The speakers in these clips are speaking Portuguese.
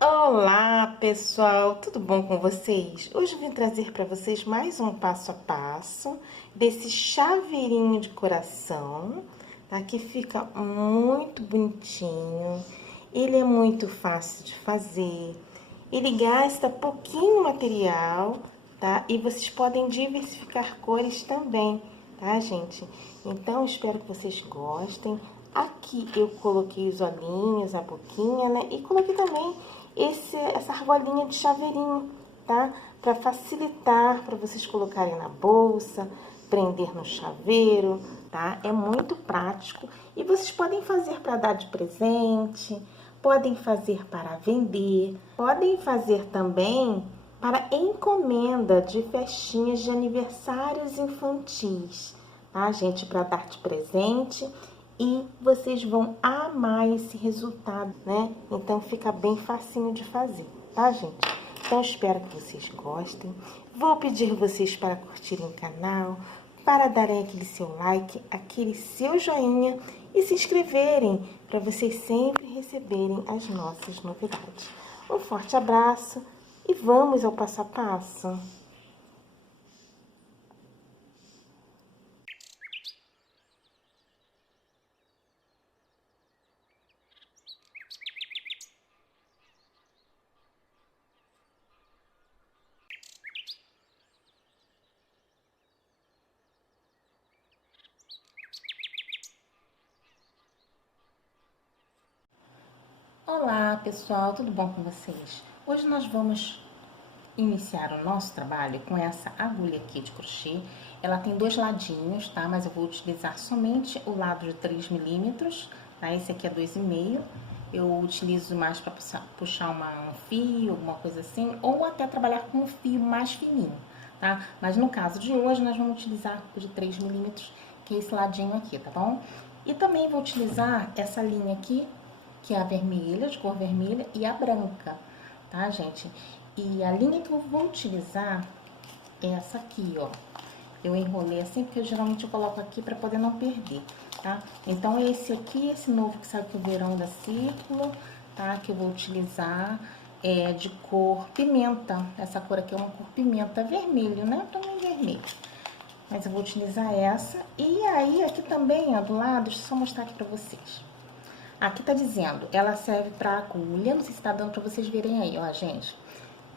Olá, pessoal, tudo bom com vocês? Hoje eu vim trazer para vocês mais um passo a passo desse chaveirinho de coração, tá? Que fica muito bonitinho, ele é muito fácil de fazer, ele gasta pouquinho material, tá? E vocês podem diversificar cores também, tá, gente? Então, espero que vocês gostem. Aqui eu coloquei os olhinhos, a boquinha, né? E coloquei também essa argolinha de chaveirinho, tá? Para facilitar, para vocês colocarem na bolsa, prender no chaveiro, tá? É muito prático e vocês podem fazer para dar de presente, podem fazer para vender, podem fazer também para encomenda de festinhas de aniversários infantis, tá, gente? Para dar de presente e vocês vão amar esse resultado, né? Então fica bem facinho de fazer, tá, gente? Então espero que vocês gostem. Vou pedir vocês para curtirem o canal, para darem aquele seu like, aquele seu joinha e se inscreverem para vocês sempre receberem as nossas novidades. Um forte abraço e vamos ao passo a passo. Olá, pessoal, tudo bom com vocês? Hoje nós vamos iniciar o nosso trabalho com essa agulha aqui de crochê. Ela tem dois ladinhos, tá? Mas eu vou utilizar somente o lado de 3 milímetros, tá? Esse aqui é 2,5. Eu utilizo mais para puxar um fio, alguma coisa assim, ou até trabalhar com um fio mais fininho, tá? Mas no caso de hoje, nós vamos utilizar o de 3 milímetros, que é esse ladinho aqui, tá bom? E também vou utilizar essa linha aqui, que é a vermelha, de cor vermelha, e a branca, tá, gente? E a linha que eu vou utilizar é essa aqui, ó. Eu enrolei assim, porque geralmente eu coloco aqui pra poder não perder, tá? Então, esse aqui, esse novo que saiu aqui, o Verão da Círculo, tá? Que eu vou utilizar é de cor pimenta. Essa cor aqui é uma cor pimenta vermelho, né? Também vermelho. Mas eu vou utilizar essa. E aí, aqui também, ó, do lado, deixa eu só mostrar aqui pra vocês. Aqui tá dizendo, ela serve pra agulha, não sei se tá dando pra vocês verem aí, ó, gente.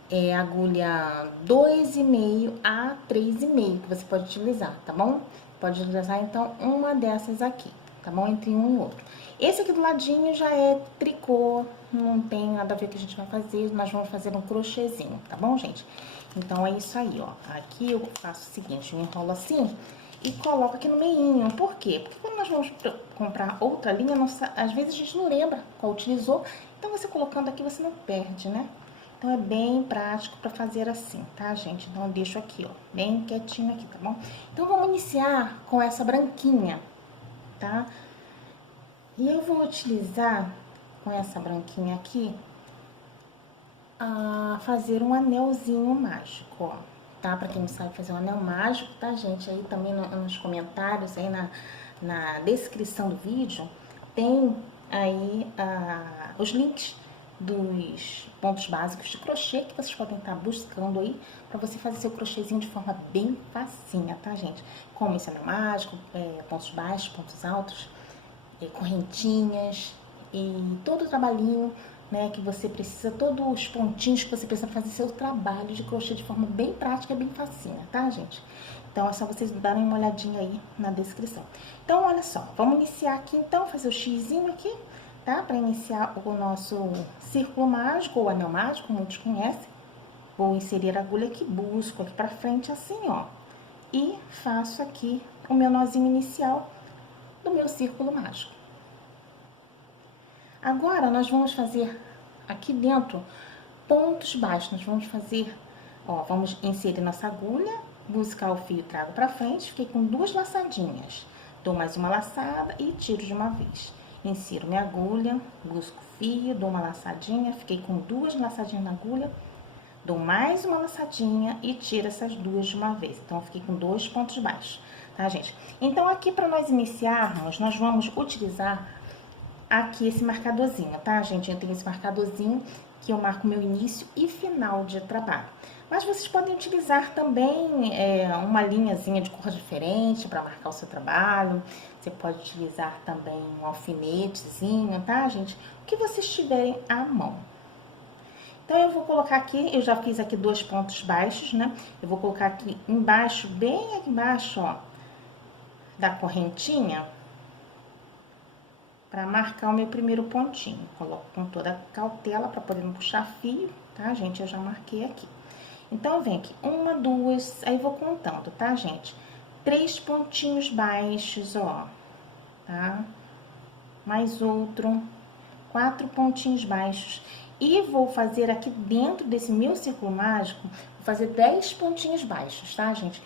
É agulha 2,5 a 3,5 que você pode utilizar, tá bom? Pode utilizar, então, uma dessas aqui, tá bom? Entre um e outro. Esse aqui do ladinho já é tricô, não tem nada a ver com o que a gente vai fazer, nós vamos fazer um crochêzinho, tá bom, gente? Então, é isso aí, ó. Aqui eu faço o seguinte, eu enrolo assim e coloco aqui no meinho. Por quê? Porque quando nós vamos comprar outra linha, às vezes a gente não lembra qual utilizou. Então, você colocando aqui, você não perde, né? Então, é bem prático para fazer assim, tá, gente? Então, eu deixo aqui, ó, bem quietinho aqui, tá bom? Então, vamos iniciar com essa branquinha, tá? E eu vou utilizar com essa branquinha aqui, fazer um anelzinho mágico, ó, tá? Pra quem não sabe fazer um anel mágico, tá, gente? Aí também nos comentários, aí na descrição do vídeo, tem aí os links dos pontos básicos de crochê que vocês podem estar buscando aí pra você fazer seu crochêzinho de forma bem facinha, tá, gente? Como esse anel mágico, pontos baixos, pontos altos, correntinhas e todo o trabalhinho, né, que você precisa, todos os pontinhos que você precisa fazer seu trabalho de crochê de forma bem prática e bem facinha, tá, gente? Então, é só vocês darem uma olhadinha aí na descrição. Então, olha só, vamos iniciar aqui, então, fazer o xizinho aqui, tá? Para iniciar o nosso círculo mágico, ou anel mágico, como muitos conhecem. Vou inserir a agulha aqui, busco aqui pra frente, assim, ó. E faço aqui o meu nozinho inicial do meu círculo mágico. Agora, nós vamos fazer aqui dentro pontos baixos. Nós vamos fazer, ó, vamos inserir nossa agulha, buscar o fio e trago pra frente. Fiquei com 2 laçadinhas. Dou mais uma laçada e tiro de uma vez. Insiro minha agulha, busco o fio, dou uma laçadinha. Fiquei com 2 laçadinhas na agulha. Dou mais uma laçadinha e tiro essas 2 de uma vez. Então, fiquei com 2 pontos baixos, tá, gente? Então, aqui, para nós iniciarmos, nós vamos utilizar aqui esse marcadorzinho, tá, gente? Eu tenho esse marcadorzinho que eu marco meu início e final de trabalho. Mas vocês podem utilizar também uma linhazinha de cor diferente para marcar o seu trabalho. Você pode utilizar também um alfinetezinho, tá, gente? O que vocês tiverem à mão. Então, eu vou colocar aqui, eu já fiz aqui 2 pontos baixos, né? Eu vou colocar aqui embaixo, bem aqui embaixo, ó, da correntinha, para marcar o meu primeiro pontinho. Coloco com toda cautela para poder não puxar fio, tá, gente? Eu já marquei aqui. Então, eu venho aqui, 1, 2, aí vou contando, tá, gente? 3 pontinhos baixos, ó, tá? Mais outro, 4 pontinhos baixos. E vou fazer aqui dentro desse meu círculo mágico, vou fazer 10 pontinhos baixos, tá, gente?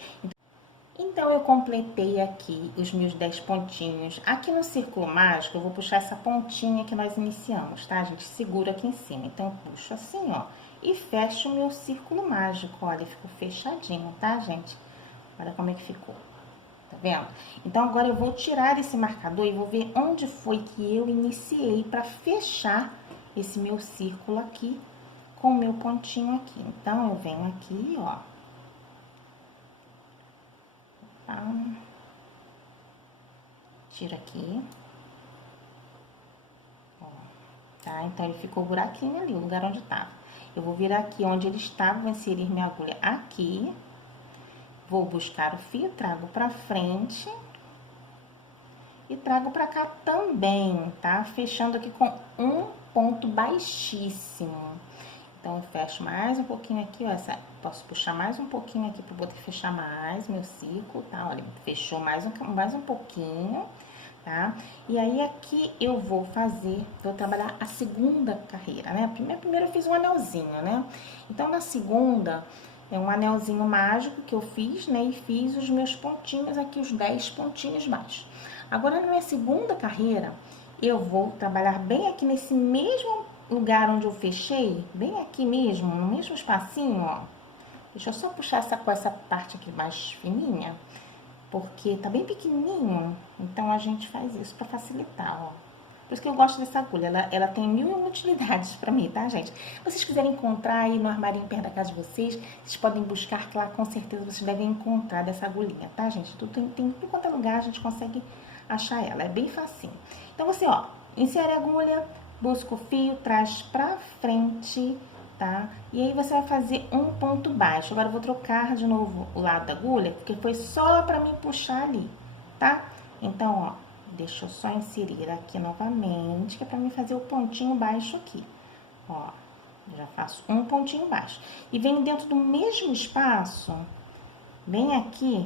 Então, eu completei aqui os meus 10 pontinhos. Aqui no círculo mágico, eu vou puxar essa pontinha que nós iniciamos, tá, gente? Segura aqui em cima. Então, eu puxo assim, ó, e fecho o meu círculo mágico. Olha, ficou fechadinho, tá, gente? Olha como é que ficou. Tá vendo? Então, agora eu vou tirar esse marcador e vou ver onde foi que eu iniciei para fechar esse meu círculo aqui com o meu pontinho aqui. Então, eu venho aqui, ó. Tá? Tira aqui. Ó, tá? Então, ele ficou buraquinho ali, o lugar onde tava. Eu vou virar aqui onde ele estava, vou inserir minha agulha aqui. Vou buscar o fio, trago pra frente. E trago pra cá também, tá? Fechando aqui com um ponto baixíssimo. Então, eu fecho mais um pouquinho aqui, ó. Posso puxar mais um pouquinho aqui pra poder fechar mais meu círculo, tá? Olha, fechou mais um pouquinho, tá? E aí, aqui eu vou trabalhar a segunda carreira, né? Primeiro eu fiz um anelzinho, né? Então, na segunda, é um anelzinho mágico que eu fiz, né? E fiz os meus pontinhos aqui, os 10 pontinhos baixos. Agora, na minha segunda carreira, eu vou trabalhar bem aqui nesse mesmo lugar onde eu fechei, bem aqui mesmo, no mesmo espacinho, ó. Deixa eu só puxar com essa parte aqui mais fininha, porque tá bem pequenininho, então a gente faz isso pra facilitar, ó. Por isso que eu gosto dessa agulha, ela tem 1000 utilidades pra mim, tá, gente? Se vocês quiserem encontrar aí no armarinho perto da casa de vocês, vocês podem buscar, que lá com certeza vocês devem encontrar dessa agulhinha, tá, gente? Tem tudo quanto é lugar, a gente consegue achar ela, é bem facinho. Então, você, ó, insere a agulha, busca o fio, traz pra frente, tá? E aí, você vai fazer um ponto baixo. Agora, eu vou trocar de novo o lado da agulha, porque foi só pra mim puxar ali, tá? Então, ó, deixa eu só inserir aqui novamente, que é pra mim fazer o pontinho baixo aqui. Ó, já faço um pontinho baixo. E venho dentro do mesmo espaço, bem aqui,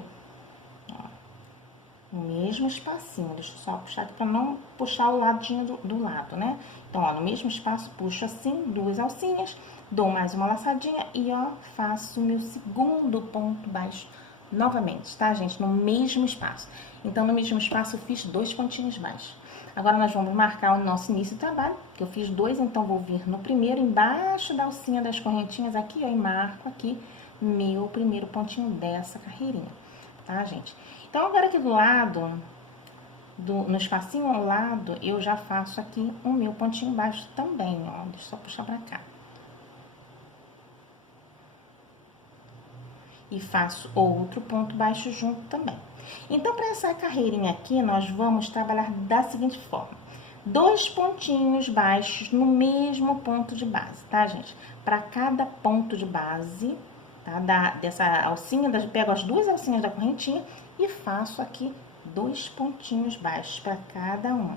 o mesmo espacinho, deixa eu só puxar aqui pra não puxar o ladinho do lado, né? Então, ó, no mesmo espaço, puxo assim, 2 alcinhas, dou mais uma laçadinha e, ó, faço o meu segundo ponto baixo novamente, tá, gente? No mesmo espaço. Então, no mesmo espaço, eu fiz 2 pontinhos baixos. Agora, nós vamos marcar o nosso início do trabalho, que eu fiz 2, então, vou vir no primeiro, embaixo da alcinha das correntinhas aqui, ó, e marco aqui meu primeiro pontinho dessa carreirinha, tá, gente? Então, agora aqui do lado, no espacinho ao lado, eu já faço aqui o meu pontinho baixo também, ó. Deixa eu só puxar pra cá. E faço outro ponto baixo junto também. Então, para essa carreirinha aqui, nós vamos trabalhar da seguinte forma. 2 pontinhos baixos no mesmo ponto de base, tá, gente? Para cada ponto de base, tá? Dessa alcinha, pego as 2 alcinhas da correntinha e faço aqui 2 pontinhos baixos para cada um.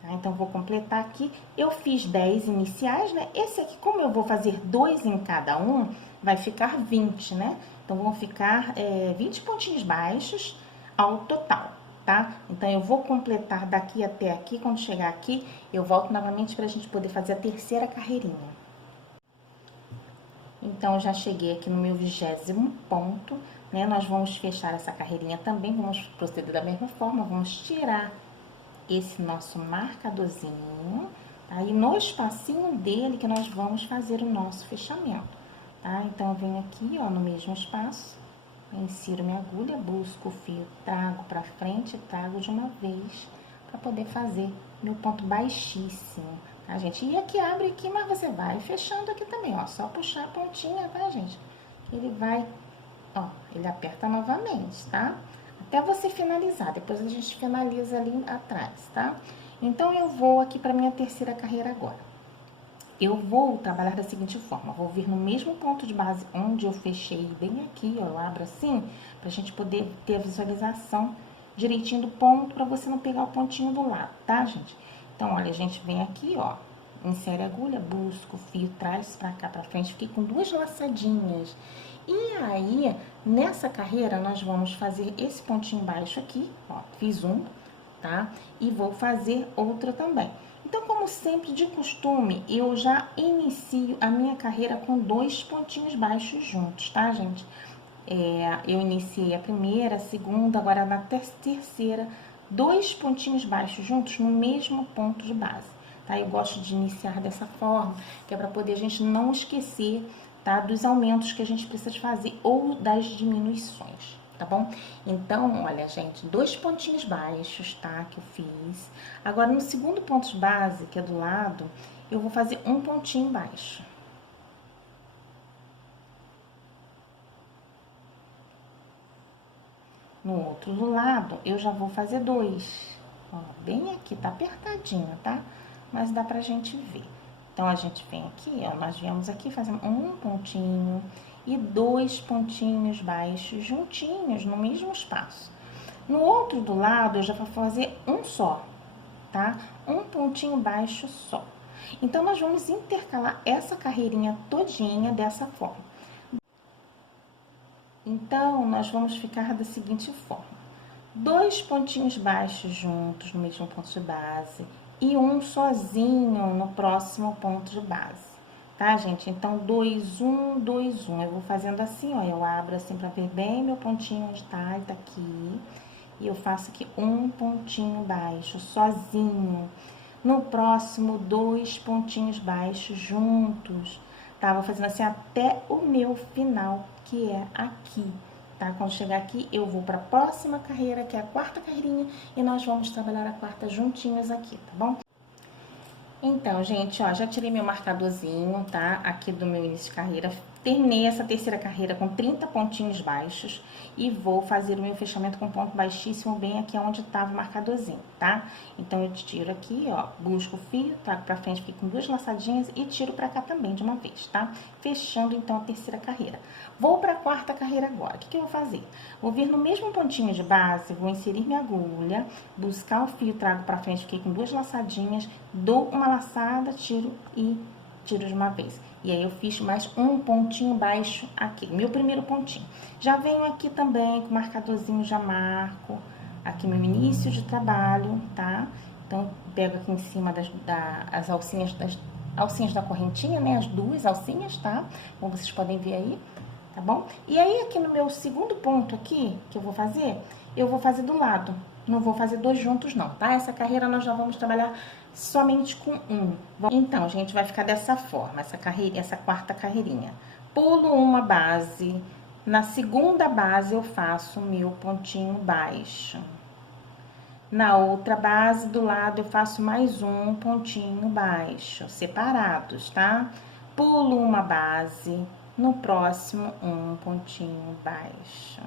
Tá? Então, vou completar aqui. Eu fiz 10 iniciais, né? Esse aqui, como eu vou fazer 2 em cada um, vai ficar 20, né? Então, vão ficar 20 pontinhos baixos ao total, tá? Então, eu vou completar daqui até aqui. Quando chegar aqui, eu volto novamente pra gente poder fazer a terceira carreirinha. Então, já cheguei aqui no meu 20º ponto, né? Nós vamos fechar essa carreirinha também, vamos proceder da mesma forma, vamos tirar esse nosso marcadorzinho, tá? E no espacinho dele que nós vamos fazer o nosso fechamento, tá? Então, eu venho aqui, ó, no mesmo espaço, insiro minha agulha, busco o fio, trago pra frente, trago de uma vez, para poder fazer meu ponto baixíssimo, tá, gente? E aqui abre aqui, mas você vai fechando aqui também, ó, só puxar a pontinha, tá, gente? Ele vai, ó, ele aperta novamente, tá? Até você finalizar, depois a gente finaliza ali atrás, tá? Então, eu vou aqui para minha terceira carreira agora. Eu vou trabalhar da seguinte forma, vou vir no mesmo ponto de base onde eu fechei bem aqui, ó, eu abro assim, pra gente poder ter a visualização direitinho do ponto, pra você não pegar o pontinho do lado, tá, gente? Então, olha, a gente vem aqui, ó, insere a agulha, busca o fio, traz pra cá, pra frente, fiquei com 2 laçadinhas. E aí, nessa carreira, nós vamos fazer esse pontinho baixo aqui, ó, fiz um, tá? E vou fazer outra também. Então, como sempre, de costume, eu já inicio a minha carreira com 2 pontinhos baixos juntos, tá, gente? Eu iniciei a primeira, a segunda, agora na terceira, 2 pontinhos baixos juntos no mesmo ponto de base, tá? Eu gosto de iniciar dessa forma, que é para poder a gente não esquecer, tá, dos aumentos que a gente precisa fazer ou das diminuições, tá bom? Então, olha, gente, 2 pontinhos baixos, tá, que eu fiz. Agora, no segundo ponto de base, que é do lado, eu vou fazer um pontinho baixo. No outro do lado, eu já vou fazer 2. Ó, bem aqui, tá apertadinho, tá? Mas dá pra gente ver. Então, a gente vem aqui, ó, nós viemos aqui, fazendo um pontinho e 2 pontinhos baixos juntinhos no mesmo espaço. No outro do lado, eu já vou fazer um só, tá? Um pontinho baixo só. Então, nós vamos intercalar essa carreirinha todinha dessa forma. Então, nós vamos ficar da seguinte forma: 2 pontinhos baixos juntos no mesmo ponto de base e um sozinho no próximo ponto de base, tá, gente? Então, 2, 1, 2, 1. Eu vou fazendo assim, ó, eu abro assim pra ver bem meu pontinho onde tá, ele tá aqui. E eu faço aqui um pontinho baixo, sozinho. No próximo, 2 pontinhos baixos juntos, tá? Vou fazendo assim até o meu final, que é aqui, tá? Quando chegar aqui, eu vou pra próxima carreira, que é a quarta carreirinha, e nós vamos trabalhar a quarta juntinhos aqui, tá bom? Então, gente, ó, já tirei meu marcadorzinho, tá? Aqui do meu início de carreira. Terminei essa terceira carreira com 30 pontinhos baixos e vou fazer o meu fechamento com ponto baixíssimo bem aqui onde tava o marcadorzinho, tá? Então, eu tiro aqui, ó, busco o fio, trago pra frente, fico com 2 laçadinhas e tiro pra cá também de uma vez, tá? Fechando, então, a terceira carreira. Vou pra quarta carreira agora. O que eu vou fazer? Vou vir no mesmo pontinho de base, vou inserir minha agulha, buscar o fio, trago pra frente, fiquei com 2 laçadinhas, dou uma laçada, tiro e tiro de uma vez. E aí, eu fiz mais um pontinho baixo aqui, meu primeiro pontinho. Já venho aqui também com o marcadorzinho, já marco aqui meu início de trabalho, tá? Então, pego aqui em cima das alcinhas da correntinha, né? As 2 alcinhas, tá? Como vocês podem ver aí, tá bom? E aí, aqui no meu segundo ponto aqui, que eu vou fazer do lado. Não vou fazer 2 juntos, não, tá? Essa carreira nós já vamos trabalhar somente com um. Então, gente, vai ficar dessa forma, essa quarta carreirinha. Pulo uma base, na segunda base eu faço o meu pontinho baixo. Na outra base do lado eu faço mais um pontinho baixo, separados, tá? Pulo uma base, no próximo um pontinho baixo.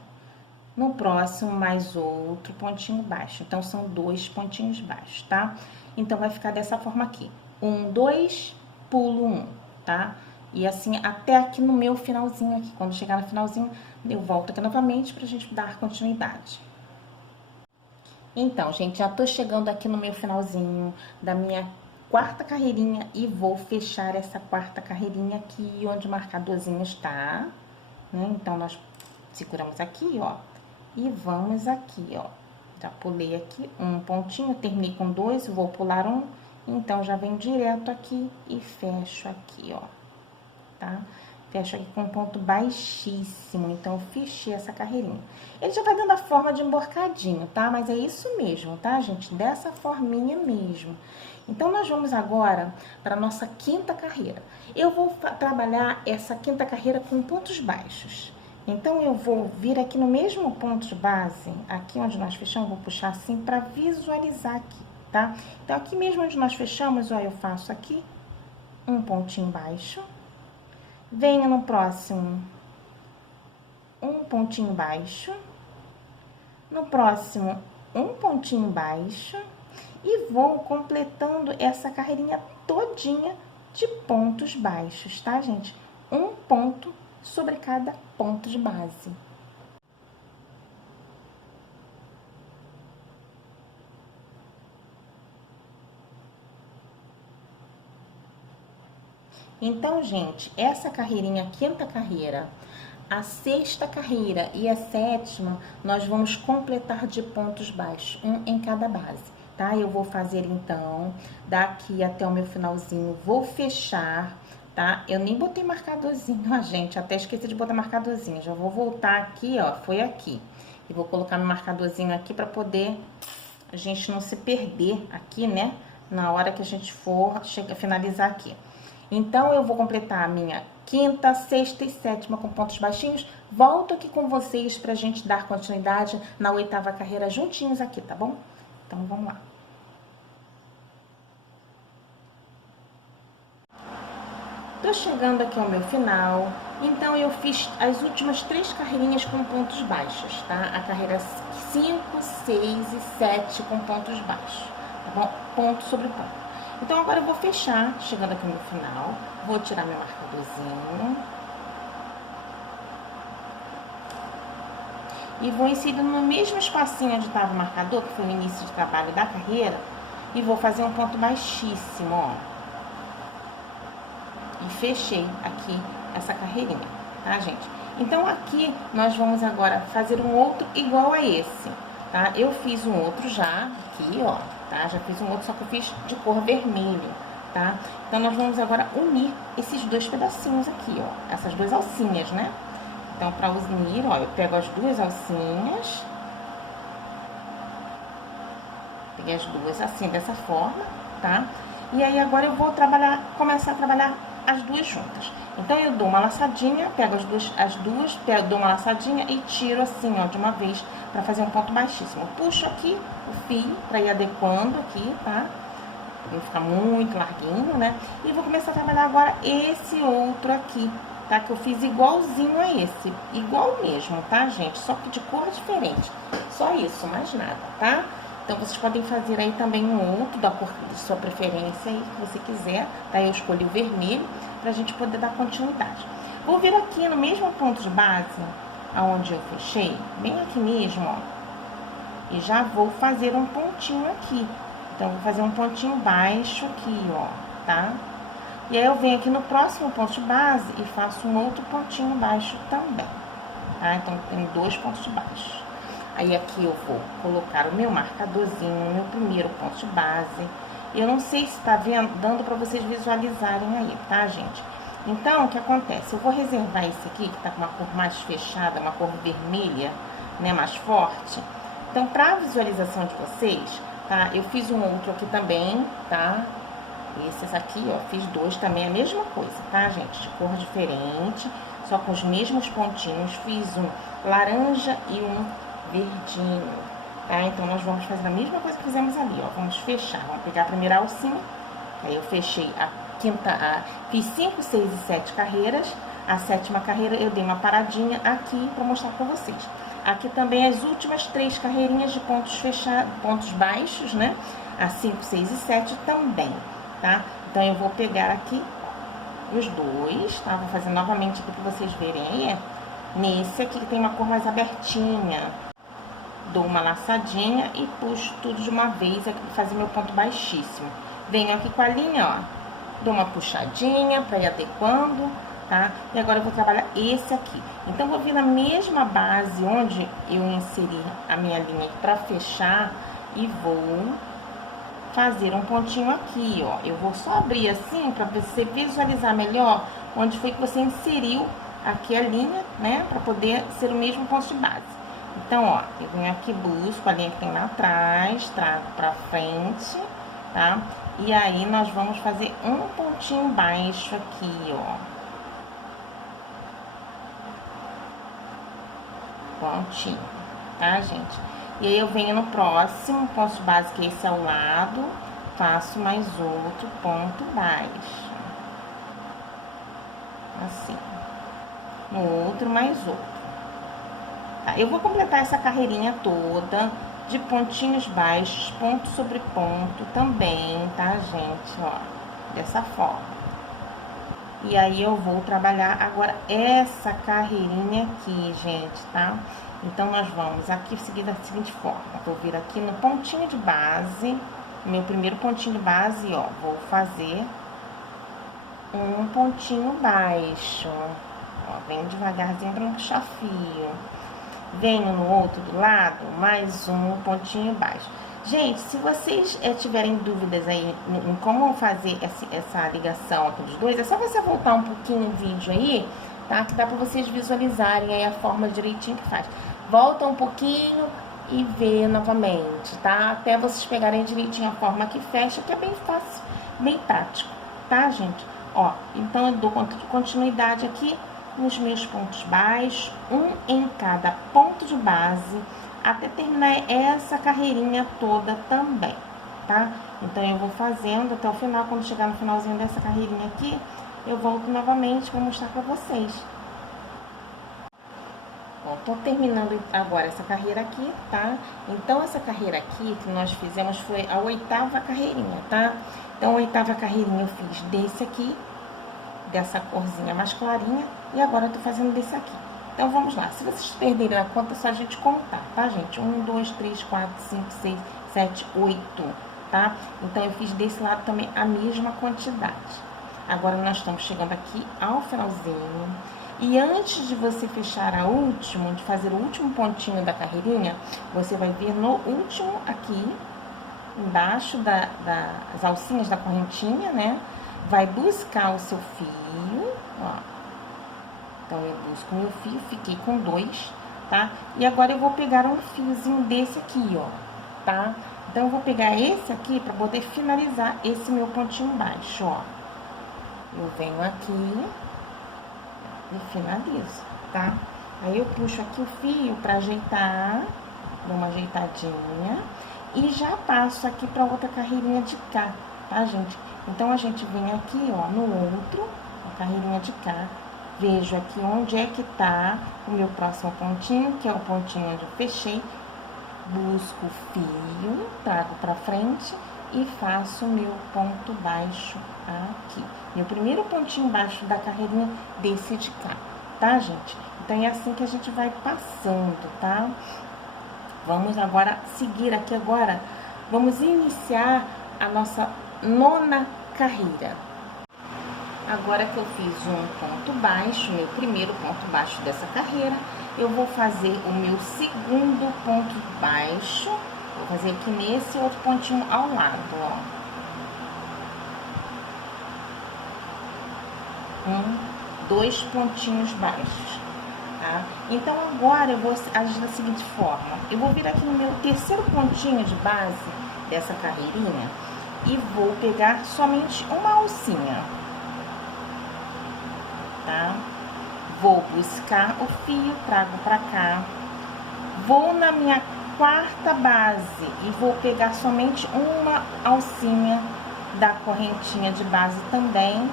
No próximo, mais outro pontinho baixo. Então, são 2 pontinhos baixos, tá? Então, vai ficar dessa forma aqui. 1, 2, pulo 1, tá? E assim, até aqui no meu finalzinho aqui. Quando chegar no finalzinho, eu volto aqui novamente pra gente dar continuidade. Então, gente, já tô chegando aqui no meu finalzinho da minha quarta carreirinha e vou fechar essa quarta carreirinha aqui onde o marcadorzinho está, né? Então, nós seguramos aqui, ó. E vamos aqui, ó, já pulei aqui um pontinho, terminei com 2, vou pular um, então, já venho direto aqui e fecho aqui, ó, tá? Fecho aqui com um ponto baixíssimo, então, eu fechei essa carreirinha. Ele já vai dando a forma de emborcadinho, tá? Mas é isso mesmo, tá, gente? Dessa forminha mesmo. Então, nós vamos agora para a nossa quinta carreira. Eu vou trabalhar essa quinta carreira com pontos baixos. Então, eu vou vir aqui no mesmo ponto de base, aqui onde nós fechamos, vou puxar assim para visualizar aqui, tá? Então, aqui mesmo onde nós fechamos, ó, eu faço aqui um pontinho baixo, venho no próximo um pontinho baixo, no próximo um pontinho baixo e vou completando essa carreirinha todinha de pontos baixos, tá, gente? Um ponto sobre cada ponto de base. Então, gente, essa carreirinha, a quinta carreira, a sexta carreira e a sétima, nós vamos completar de pontos baixos, um em cada base, tá? Eu vou fazer, então, daqui até o meu finalzinho, vou fechar, tá? Eu nem botei marcadorzinho, ó, gente, até esqueci de botar marcadorzinho. Já vou voltar aqui, ó, foi aqui. E vou colocar meu marcadorzinho aqui pra poder a gente não se perder aqui, né? Na hora que a gente for finalizar aqui. Então, eu vou completar a minha quinta, sexta e sétima com pontos baixinhos. Volto aqui com vocês pra gente dar continuidade na oitava carreira juntinhos aqui, tá bom? Então, vamos lá. Tô chegando aqui ao meu final. Então, eu fiz as últimas 3 carreirinhas com pontos baixos, tá? A carreira 5, 6 e 7 com pontos baixos, tá bom? Ponto sobre ponto. Então, agora eu vou fechar, chegando aqui no final, vou tirar meu marcadorzinho. E vou inserir no mesmo espacinho onde estava o marcador, que foi o início de trabalho da carreira, e vou fazer um ponto baixíssimo, ó. E fechei aqui essa carreirinha, tá, gente? Então, aqui nós vamos agora fazer um outro igual a esse, tá? Eu fiz um outro já, aqui, ó. Tá? Já fiz um outro, só que eu fiz de cor vermelho, tá? Então, nós vamos agora unir esses dois pedacinhos aqui, ó. Essas duas alcinhas, né? Então, pra unir, ó, eu pego as duas alcinhas. Peguei as duas assim, dessa forma, tá? E aí, agora eu vou começar a trabalhar as duas juntas. Então, eu dou uma laçadinha, pego dou uma laçadinha e tiro assim, ó, de uma vez, pra fazer um ponto baixíssimo. Puxo aqui o fio pra ir adequando aqui, tá? Pra não ficar muito larguinho, né? E vou começar a trabalhar agora esse outro aqui, tá? Que eu fiz igualzinho a esse. Igual mesmo, tá, gente? Só que de cor diferente. Só isso, mais nada, tá? Então, vocês podem fazer aí também um outro da cor de sua preferência aí, que você quiser, tá? Eu escolhi o vermelho pra gente poder dar continuidade. Vou vir aqui no mesmo ponto de base, aonde eu fechei, bem aqui mesmo, ó. E já vou fazer um pontinho aqui. Então, vou fazer um pontinho baixo aqui, ó, tá? E aí, eu venho aqui no próximo ponto de base e faço um outro pontinho baixo também, tá? Então, tem 2 pontos de baixo. Aí, aqui eu vou colocar o meu marcadorzinho, o meu primeiro ponto de base. Eu não sei se tá dando pra vocês visualizarem aí, tá, gente? Então, o que acontece? Eu vou reservar esse aqui, que tá com uma cor mais fechada, uma cor vermelha, né, mais forte. Então, pra visualização de vocês, tá? Eu fiz um outro aqui também, tá? Esses aqui, ó, fiz 2 também, a mesma coisa, tá, gente? De cor diferente, só com os mesmos pontinhos. Fiz um laranja e um verdinho, tá? Então, nós vamos fazer a mesma coisa que fizemos ali, ó. Vamos fechar, vamos pegar a primeira alcinha. Aí, eu fechei a quinta, fiz 5, 6 e 7 carreiras. A sétima carreira, eu dei uma paradinha aqui pra mostrar pra vocês. Aqui também as últimas 3 carreirinhas de pontos fechados, pontos baixos, né? A 5, 6 e 7 também, tá? Então, eu vou pegar aqui os 2, tá? Vou fazer novamente aqui pra vocês verem aí. Nesse aqui que tem uma cor mais abertinha. Dou uma laçadinha e puxo tudo de uma vez aqui pra fazer meu ponto baixíssimo. Venho aqui com a linha, ó. Dou uma puxadinha pra ir adequando, tá? E agora eu vou trabalhar esse aqui. Então, vou vir na mesma base onde eu inseri a minha linha aqui pra fechar e vou fazer um pontinho aqui, ó. Eu vou só abrir assim pra você visualizar melhor onde foi que você inseriu aqui a linha, né? Pra poder ser o mesmo ponto de base. Então, ó, eu venho aqui, busco a linha que tem lá atrás, trago pra frente, tá? E aí, nós vamos fazer um pontinho baixo aqui, ó. Pontinho, tá, gente? E aí eu venho no próximo ponto de base, que esse é ao lado, faço mais outro ponto baixo. Assim. No outro, mais outro. Tá? Eu vou completar essa carreirinha toda de pontinhos baixos, ponto sobre ponto também, tá, gente? Ó, dessa forma. E aí eu vou trabalhar agora essa carreirinha aqui, gente, tá? Então, nós vamos aqui seguir da seguinte forma. Vou vir aqui no pontinho de base, meu primeiro pontinho de base, ó. Vou fazer um pontinho baixo. Ó, venho devagarzinho pra não puxar fio. Venho no outro do lado, mais um pontinho baixo. Gente, se vocês tiverem dúvidas aí em como fazer essa ligação aqui dos dois, é só você voltar um pouquinho o vídeo aí, tá? Que dá pra vocês visualizarem aí a forma direitinho que faz. Volta um pouquinho e vê novamente, tá? Até vocês pegarem direitinho a forma que fecha, que é bem fácil, bem prático, tá, gente? Ó, então eu dou continuidade aqui nos meus pontos baixos, um em cada ponto de base, até terminar essa carreirinha toda também, tá? Então, eu vou fazendo até o final. Quando chegar no finalzinho dessa carreirinha aqui, eu volto novamente para mostrar para vocês. Ó, tô terminando agora essa carreira aqui, tá? Então, essa carreira aqui que nós fizemos foi a 8ª carreirinha, tá? Então, a 8ª carreirinha eu fiz desse aqui, dessa corzinha mais clarinha, e agora eu tô fazendo desse aqui. Então, vamos lá. Se vocês perderem a conta, é só a gente contar, tá, gente? 1, 2, 3, 4, 5, 6, 7, 8, tá? Então, eu fiz desse lado também a mesma quantidade. Agora, nós estamos chegando aqui ao finalzinho. E antes de você fechar a última, de fazer o último pontinho da carreirinha, você vai vir no último aqui, embaixo das alcinhas da correntinha, né? Vai buscar o seu fio, ó. Então, eu busco meu fio, fiquei com 2, tá? E agora eu vou pegar um fiozinho desse aqui, ó, tá? Então, eu vou pegar esse aqui pra poder finalizar esse meu pontinho baixo, ó. Eu venho aqui e finalizo, tá? Aí, eu puxo aqui o fio pra ajeitar, dou uma ajeitadinha, e já passo aqui pra outra carreirinha de cá, tá, gente? Então, a gente vem aqui, ó, no outro, a carreirinha de cá. Vejo aqui onde é que tá o meu próximo pontinho, que é o pontinho onde eu fechei. Busco o fio, trago pra frente e faço o meu ponto baixo aqui. Meu primeiro pontinho baixo da carreirinha desse de cá, tá, gente? Então, é assim que a gente vai passando, tá? Vamos agora seguir aqui agora. Vamos iniciar a nossa 9ª carreira. Agora que eu fiz um ponto baixo, meu primeiro ponto baixo dessa carreira, eu vou fazer o meu segundo ponto baixo. Vou fazer aqui nesse outro pontinho ao lado, ó. 2 pontinhos baixos, tá? Então, agora eu vou agir da seguinte forma. Eu vou vir aqui no meu terceiro pontinho de base dessa carreirinha e vou pegar somente uma alcinha. Tá? Vou buscar o fio, trago pra cá, vou na minha 4ª base e vou pegar somente uma alcinha da correntinha de base também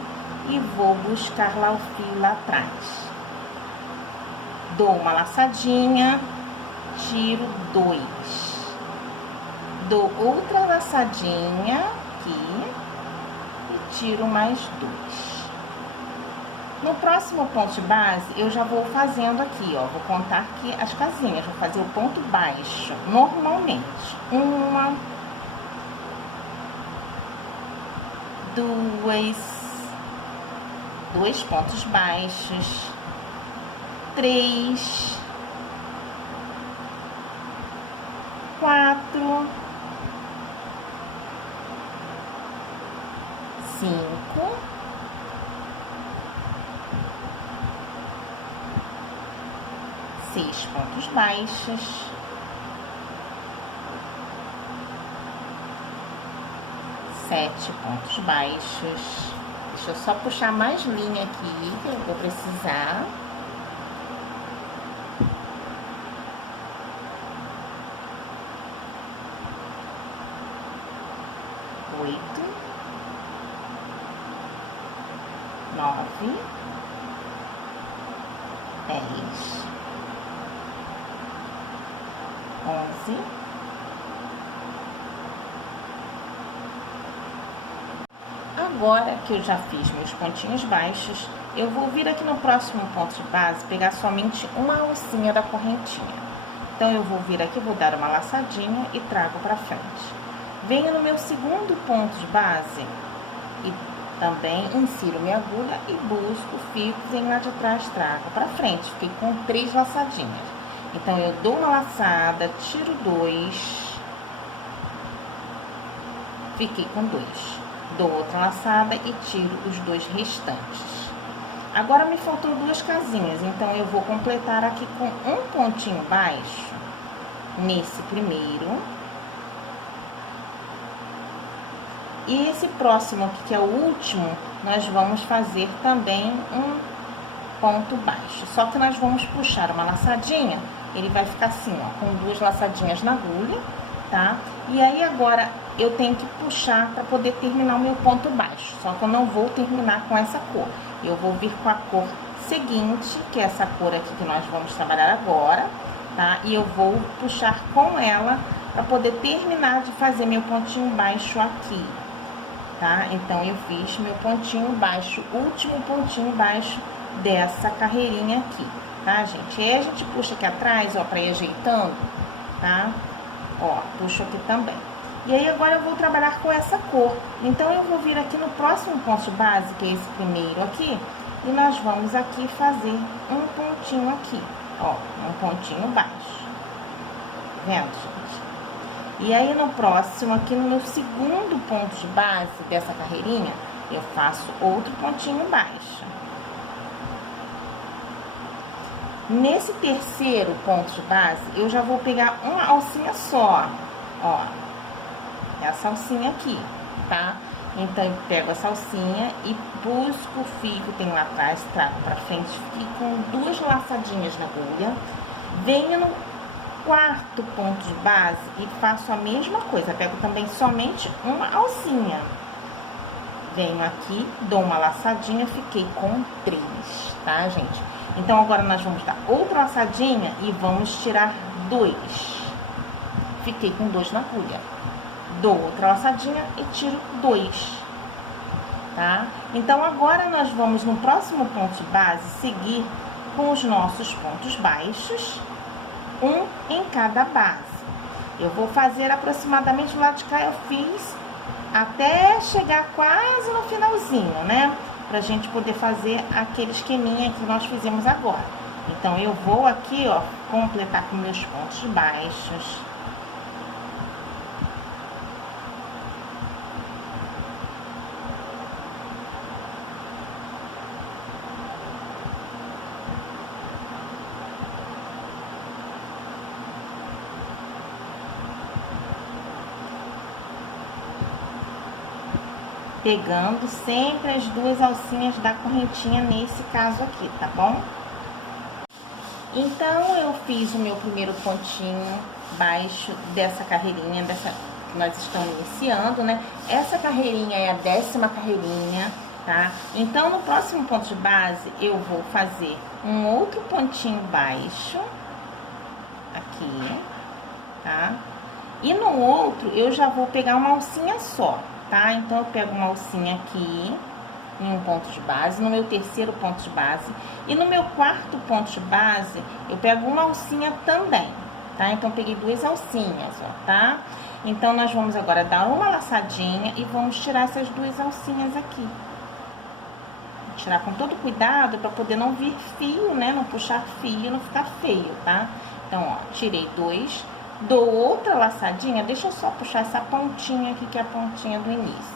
e vou buscar lá o fio lá atrás. Dou uma laçadinha, tiro 2, dou outra laçadinha aqui e tiro mais 2. No próximo ponto de base, eu já vou fazendo aqui, ó. Vou contar aqui as casinhas. Vou fazer o ponto baixo, normalmente. 1, 2 pontos baixos. 3, 4, 5, 6 pontos baixos, 7 pontos baixos. Deixa eu só puxar mais linha aqui, que eu vou precisar. 10, 11, 12. Agora que eu já fiz meus pontinhos baixos, eu vou vir aqui no próximo ponto de base, pegar somente uma alcinha da correntinha. Então, eu vou vir aqui, vou dar uma laçadinha e trago pra frente. Venho no meu segundo ponto de base e também insiro minha agulha e busco o fio que vem lá de trás, trago pra frente. Fiquei com 3 laçadinhas. Então, eu dou uma laçada, tiro 2, fiquei com 2. Dou outra laçada e tiro os 2 restantes. Agora, me faltou 2 casinhas, então eu vou completar aqui com um pontinho baixo, nesse primeiro. E esse próximo aqui, que é o último, nós vamos fazer também um ponto baixo. Só que nós vamos puxar uma laçadinha, ele vai ficar assim, ó, com 2 laçadinhas na agulha, tá? E aí, agora, eu tenho que puxar para poder terminar o meu ponto baixo. Só que eu não vou terminar com essa cor. Eu vou vir com a cor seguinte, que é essa cor aqui que nós vamos trabalhar agora, tá? E eu vou puxar com ela para poder terminar de fazer meu pontinho baixo aqui, tá? Então, eu fiz meu pontinho baixo, último pontinho baixo dessa carreirinha aqui, tá, gente? E aí, a gente puxa aqui atrás, ó, para ir ajeitando, tá? Ó, puxo aqui também. E aí, agora eu vou trabalhar com essa cor. Então, eu vou vir aqui no próximo ponto de base, que é esse primeiro aqui, e nós vamos aqui fazer um pontinho aqui, ó, um pontinho baixo. Vendo, gente? E aí, no próximo, aqui no meu segundo ponto de base dessa carreirinha, eu faço outro pontinho baixo. Nesse terceiro ponto de base, eu já vou pegar uma alcinha só, ó. Essa alcinha aqui, tá? Então, eu pego essa alcinha e busco o fio que tem lá atrás, trago pra frente, fico com 2 laçadinhas na agulha. Venho no quarto ponto de base e faço a mesma coisa. Pego também somente uma alcinha. Venho aqui, dou uma laçadinha, fiquei com 3, tá, gente? Então, agora nós vamos dar outra laçadinha e vamos tirar 2. Fiquei com 2 na agulha. Dou outra laçadinha e tiro 2, tá? Então, agora nós vamos no próximo ponto de base seguir com os nossos pontos baixos, um em cada base. Eu vou fazer aproximadamente do lado de cá, eu fiz até chegar quase no finalzinho, né? Pra gente poder fazer aquele esqueminha que nós fizemos agora. Então, eu vou aqui, ó, completar com meus pontos baixos. Pegando sempre as 2 alcinhas da correntinha nesse caso aqui, tá bom? Então, eu fiz o meu primeiro pontinho baixo dessa carreirinha, dessa que nós estamos iniciando, né? Essa carreirinha é a 10ª carreirinha, tá? Então, no próximo ponto de base, eu vou fazer um outro pontinho baixo, aqui, tá? E no outro, eu já vou pegar uma alcinha só, tá? Então, eu pego uma alcinha aqui, em um ponto de base, no meu terceiro ponto de base, e no meu quarto ponto de base, eu pego uma alcinha também, tá? Então, eu peguei 2 alcinhas, ó, tá? Então, nós vamos agora dar uma laçadinha e vamos tirar essas 2 alcinhas aqui. Vou tirar com todo cuidado para poder não vir fio, né? Não puxar fio, não ficar feio, tá? Então, ó, tirei 2, dou outra laçadinha, deixa eu só puxar essa pontinha aqui, que é a pontinha do início.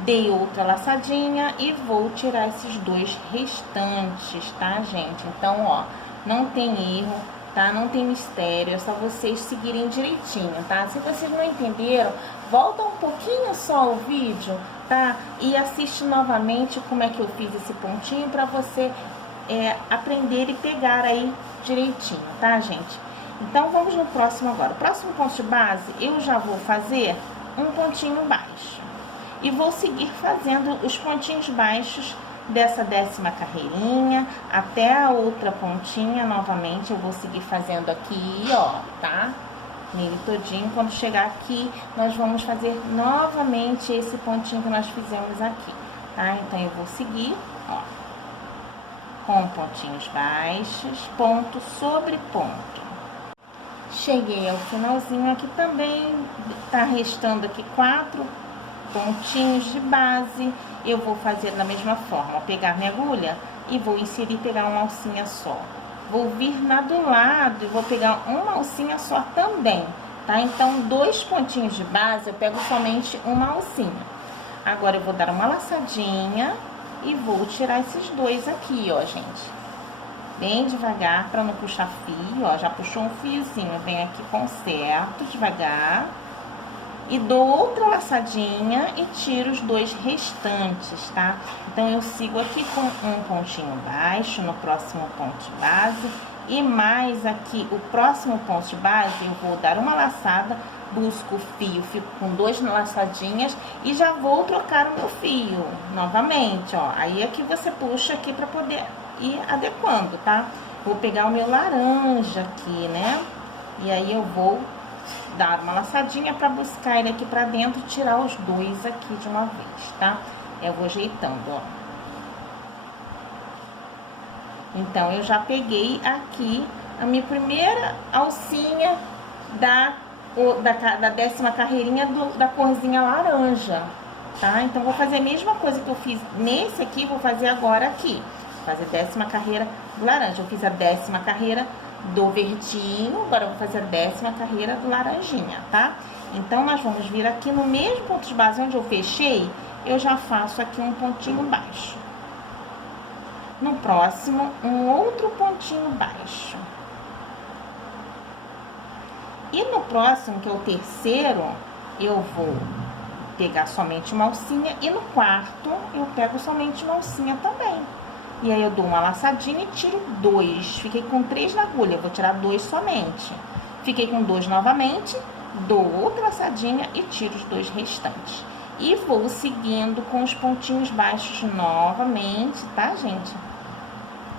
Dei outra laçadinha e vou tirar esses 2 restantes, tá, gente? Então, ó, não tem erro, tá? Não tem mistério, é só vocês seguirem direitinho, tá? Se vocês não entenderam, volta um pouquinho só o vídeo, tá? E assiste novamente como é que eu fiz esse pontinho pra você aprender e pegar aí direitinho, tá, gente? Então, vamos no próximo agora. O próximo ponto de base, eu já vou fazer um pontinho baixo. E vou seguir fazendo os pontinhos baixos dessa 10ª carreirinha até a outra pontinha. Novamente eu vou seguir fazendo aqui, ó, tá? Nele todinho. Quando chegar aqui, nós vamos fazer novamente esse pontinho que nós fizemos aqui, tá? Então eu vou seguir, ó, com pontinhos baixos, ponto sobre ponto. Cheguei ao finalzinho aqui também, tá restando aqui 4 pontinhos de base. Eu vou fazer da mesma forma, pegar minha agulha e vou inserir, pegar uma alcinha só. Vou vir do lado e vou pegar uma alcinha só também, tá? Então, 2 pontinhos de base, eu pego somente uma alcinha. Agora, eu vou dar uma laçadinha e vou tirar esses 2 aqui, ó, gente. Bem devagar, para não puxar fio, ó. Já puxou um fiozinho, vem aqui, conserto devagar. E dou outra laçadinha e tiro os 2 restantes, tá? Então, eu sigo aqui com um pontinho baixo no próximo ponto de base. E mais aqui, o próximo ponto de base, eu vou dar uma laçada, busco o fio, fico com 2 laçadinhas e já vou trocar o meu fio novamente, ó. Aí é que você puxa aqui pra poder ir adequando, tá? Vou pegar o meu laranja aqui, né? E aí eu vou dar uma laçadinha pra buscar ele aqui pra dentro e tirar os 2 aqui de uma vez, tá? Eu vou ajeitando, ó. Então, eu já peguei aqui a minha primeira alcinha da 10ª carreirinha da corzinha laranja, tá? Então, vou fazer a mesma coisa que eu fiz nesse aqui, vou fazer agora aqui. Vou fazer 10ª carreira do laranja. Eu fiz a 10ª carreira do verdinho, agora eu vou fazer a 10ª carreira do laranjinha, tá? Então, nós vamos vir aqui no mesmo ponto de base onde eu fechei, eu já faço aqui um pontinho baixo. No próximo, um outro pontinho baixo. E no próximo, que é o terceiro, eu vou pegar somente uma alcinha. E no quarto, eu pego somente uma alcinha também. E aí, eu dou uma laçadinha e tiro 2. Fiquei com 3 na agulha, eu vou tirar 2 somente. Fiquei com 2 novamente, dou outra laçadinha e tiro os 2 restantes. E vou seguindo com os pontinhos baixos novamente, tá, gente?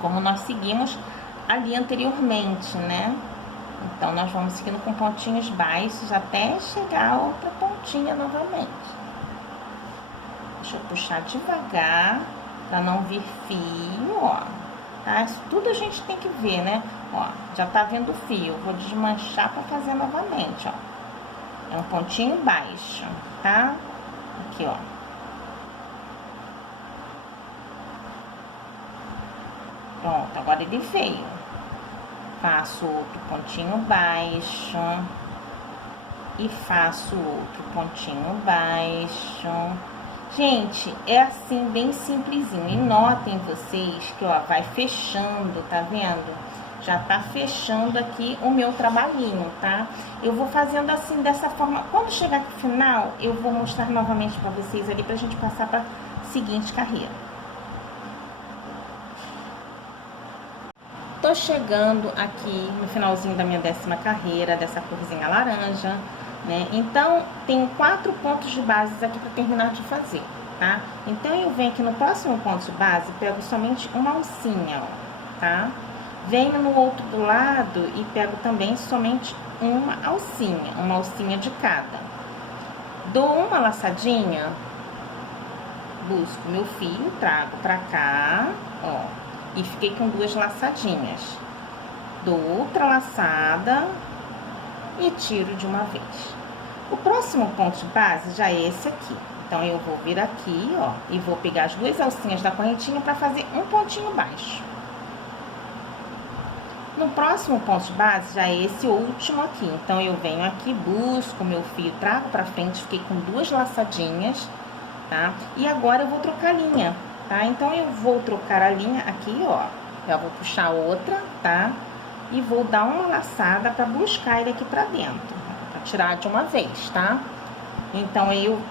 Como nós seguimos ali anteriormente, né? Então, nós vamos seguindo com pontinhos baixos até chegar a outra pontinha novamente. Deixa eu puxar devagar, pra não vir fio, ó. Tá? Isso tudo a gente tem que ver, né? Ó, já tá vendo o fio. Vou desmanchar pra fazer novamente, ó. É um pontinho baixo, tá? Aqui, ó. Pronto, agora ele veio. Faço outro pontinho baixo. E faço outro pontinho baixo. Gente, é assim, bem simplesinho. E notem vocês que, ó, vai fechando, tá vendo? Já tá fechando aqui o meu trabalhinho, tá? Eu vou fazendo assim, dessa forma. Quando chegar aqui no final, eu vou mostrar novamente pra vocês ali, pra gente passar pra seguinte carreira. Tô chegando aqui no finalzinho da minha 10ª carreira, dessa corzinha laranja, né? Então, tenho 4 pontos de base aqui para terminar de fazer, tá? Então, eu venho aqui no próximo ponto de base, pego somente uma alcinha, ó, tá? Venho no outro do lado e pego também somente uma alcinha de cada. Dou uma laçadinha, busco meu fio, trago pra cá, ó. E fiquei com 2 laçadinhas. Dou outra laçada e tiro de uma vez. O próximo ponto de base já é esse aqui. Então, eu vou vir aqui, ó, e vou pegar as 2 alcinhas da correntinha para fazer um pontinho baixo. No próximo ponto de base já é esse último aqui. Então, eu venho aqui, busco meu fio, trago pra frente, fiquei com 2 laçadinhas, tá? E agora eu vou trocar a linha. Tá? Então, eu vou trocar a linha aqui, ó. Já vou puxar outra, tá? E vou dar uma laçada pra buscar ele aqui pra dentro. Pra tirar de uma vez, tá? Então, eu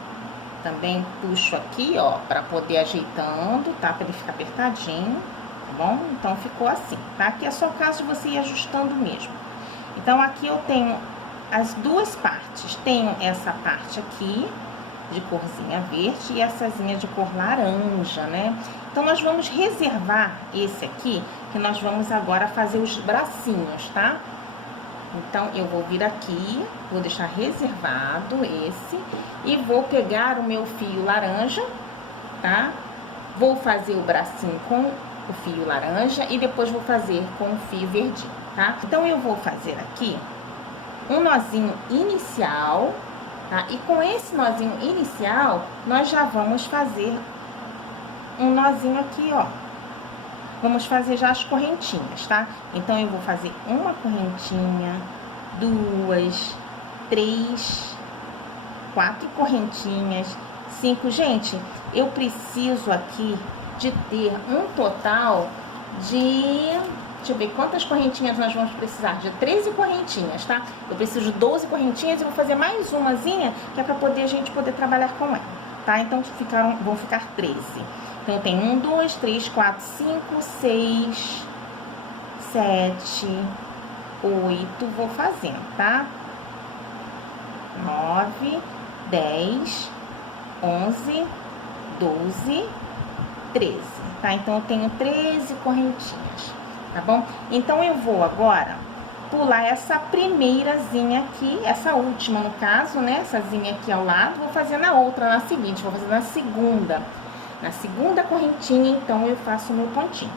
também puxo aqui, ó, pra poder ajeitando, tá? Pra ele ficar apertadinho, tá bom? Então, ficou assim, tá? Aqui é só o caso de você ir ajustando mesmo. Então, aqui eu tenho as 2 partes. Tenho essa parte aqui, de corzinha verde e essazinha de cor laranja, né? Então, nós vamos reservar esse aqui, que nós vamos agora fazer os bracinhos, tá? Então, eu vou vir aqui, vou deixar reservado esse e vou pegar o meu fio laranja, tá? Vou fazer o bracinho com o fio laranja e depois vou fazer com o fio verdinho, tá? Então, eu vou fazer aqui um nozinho inicial, tá? E com esse nozinho inicial, nós já vamos fazer um nozinho aqui, ó. Vamos fazer já as correntinhas, tá? Então, eu vou fazer uma correntinha, 2, 3, 4 correntinhas, 5. Gente, eu preciso aqui de ter um total de... Deixa eu ver quantas correntinhas nós vamos precisar. De 13 correntinhas, tá? Eu preciso de 12 correntinhas e vou fazer mais umazinha, que é pra a gente poder trabalhar com ela, tá? Então, vão ficar 13. Então, eu tenho 1, 2, 3, 4, 5, 6, 7, 8, vou fazendo, tá? 9, 10, 11, 12, 13, tá? Então, eu tenho 13 correntinhas, tá bom? Então, eu vou agora pular essa primeirazinha aqui, essa última no caso, né?Essazinha aqui ao lado, vou fazer na outra, na seguinte, vou fazer na segunda. Na segunda correntinha, então, eu faço o meu pontinho.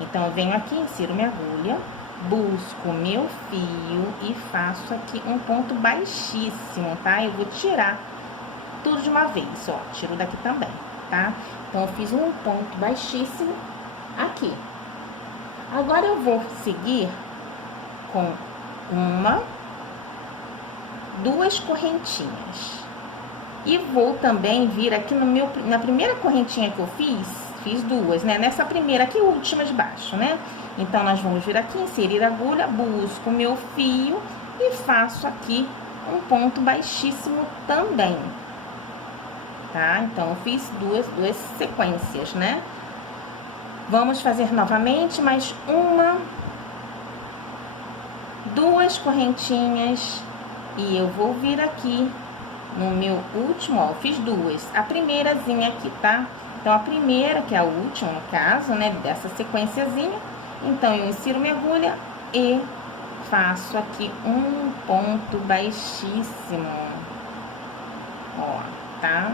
Então, eu venho aqui, insiro minha agulha, busco meu fio e faço aqui um ponto baixíssimo, tá? Eu vou tirar tudo de uma vez, ó, tiro daqui também, tá? Então, eu fiz um ponto baixíssimo aqui. Agora, eu vou seguir com 1, 2 correntinhas. E vou também vir aqui na primeira correntinha que eu fiz 2, né? Nessa primeira aqui, última de baixo, né? Então, nós vamos vir aqui, inserir a agulha, busco o meu fio e faço aqui um ponto baixíssimo também, tá? Então, eu fiz duas sequências, né? Vamos fazer novamente mais 1, 2 correntinhas e eu vou vir aqui no meu último, ó, eu fiz 2, a primeirazinha aqui, tá? Então, a primeira, que é a última, no caso, né, dessa sequenciazinha, então, eu insiro minha agulha e faço aqui um ponto baixíssimo, ó, tá?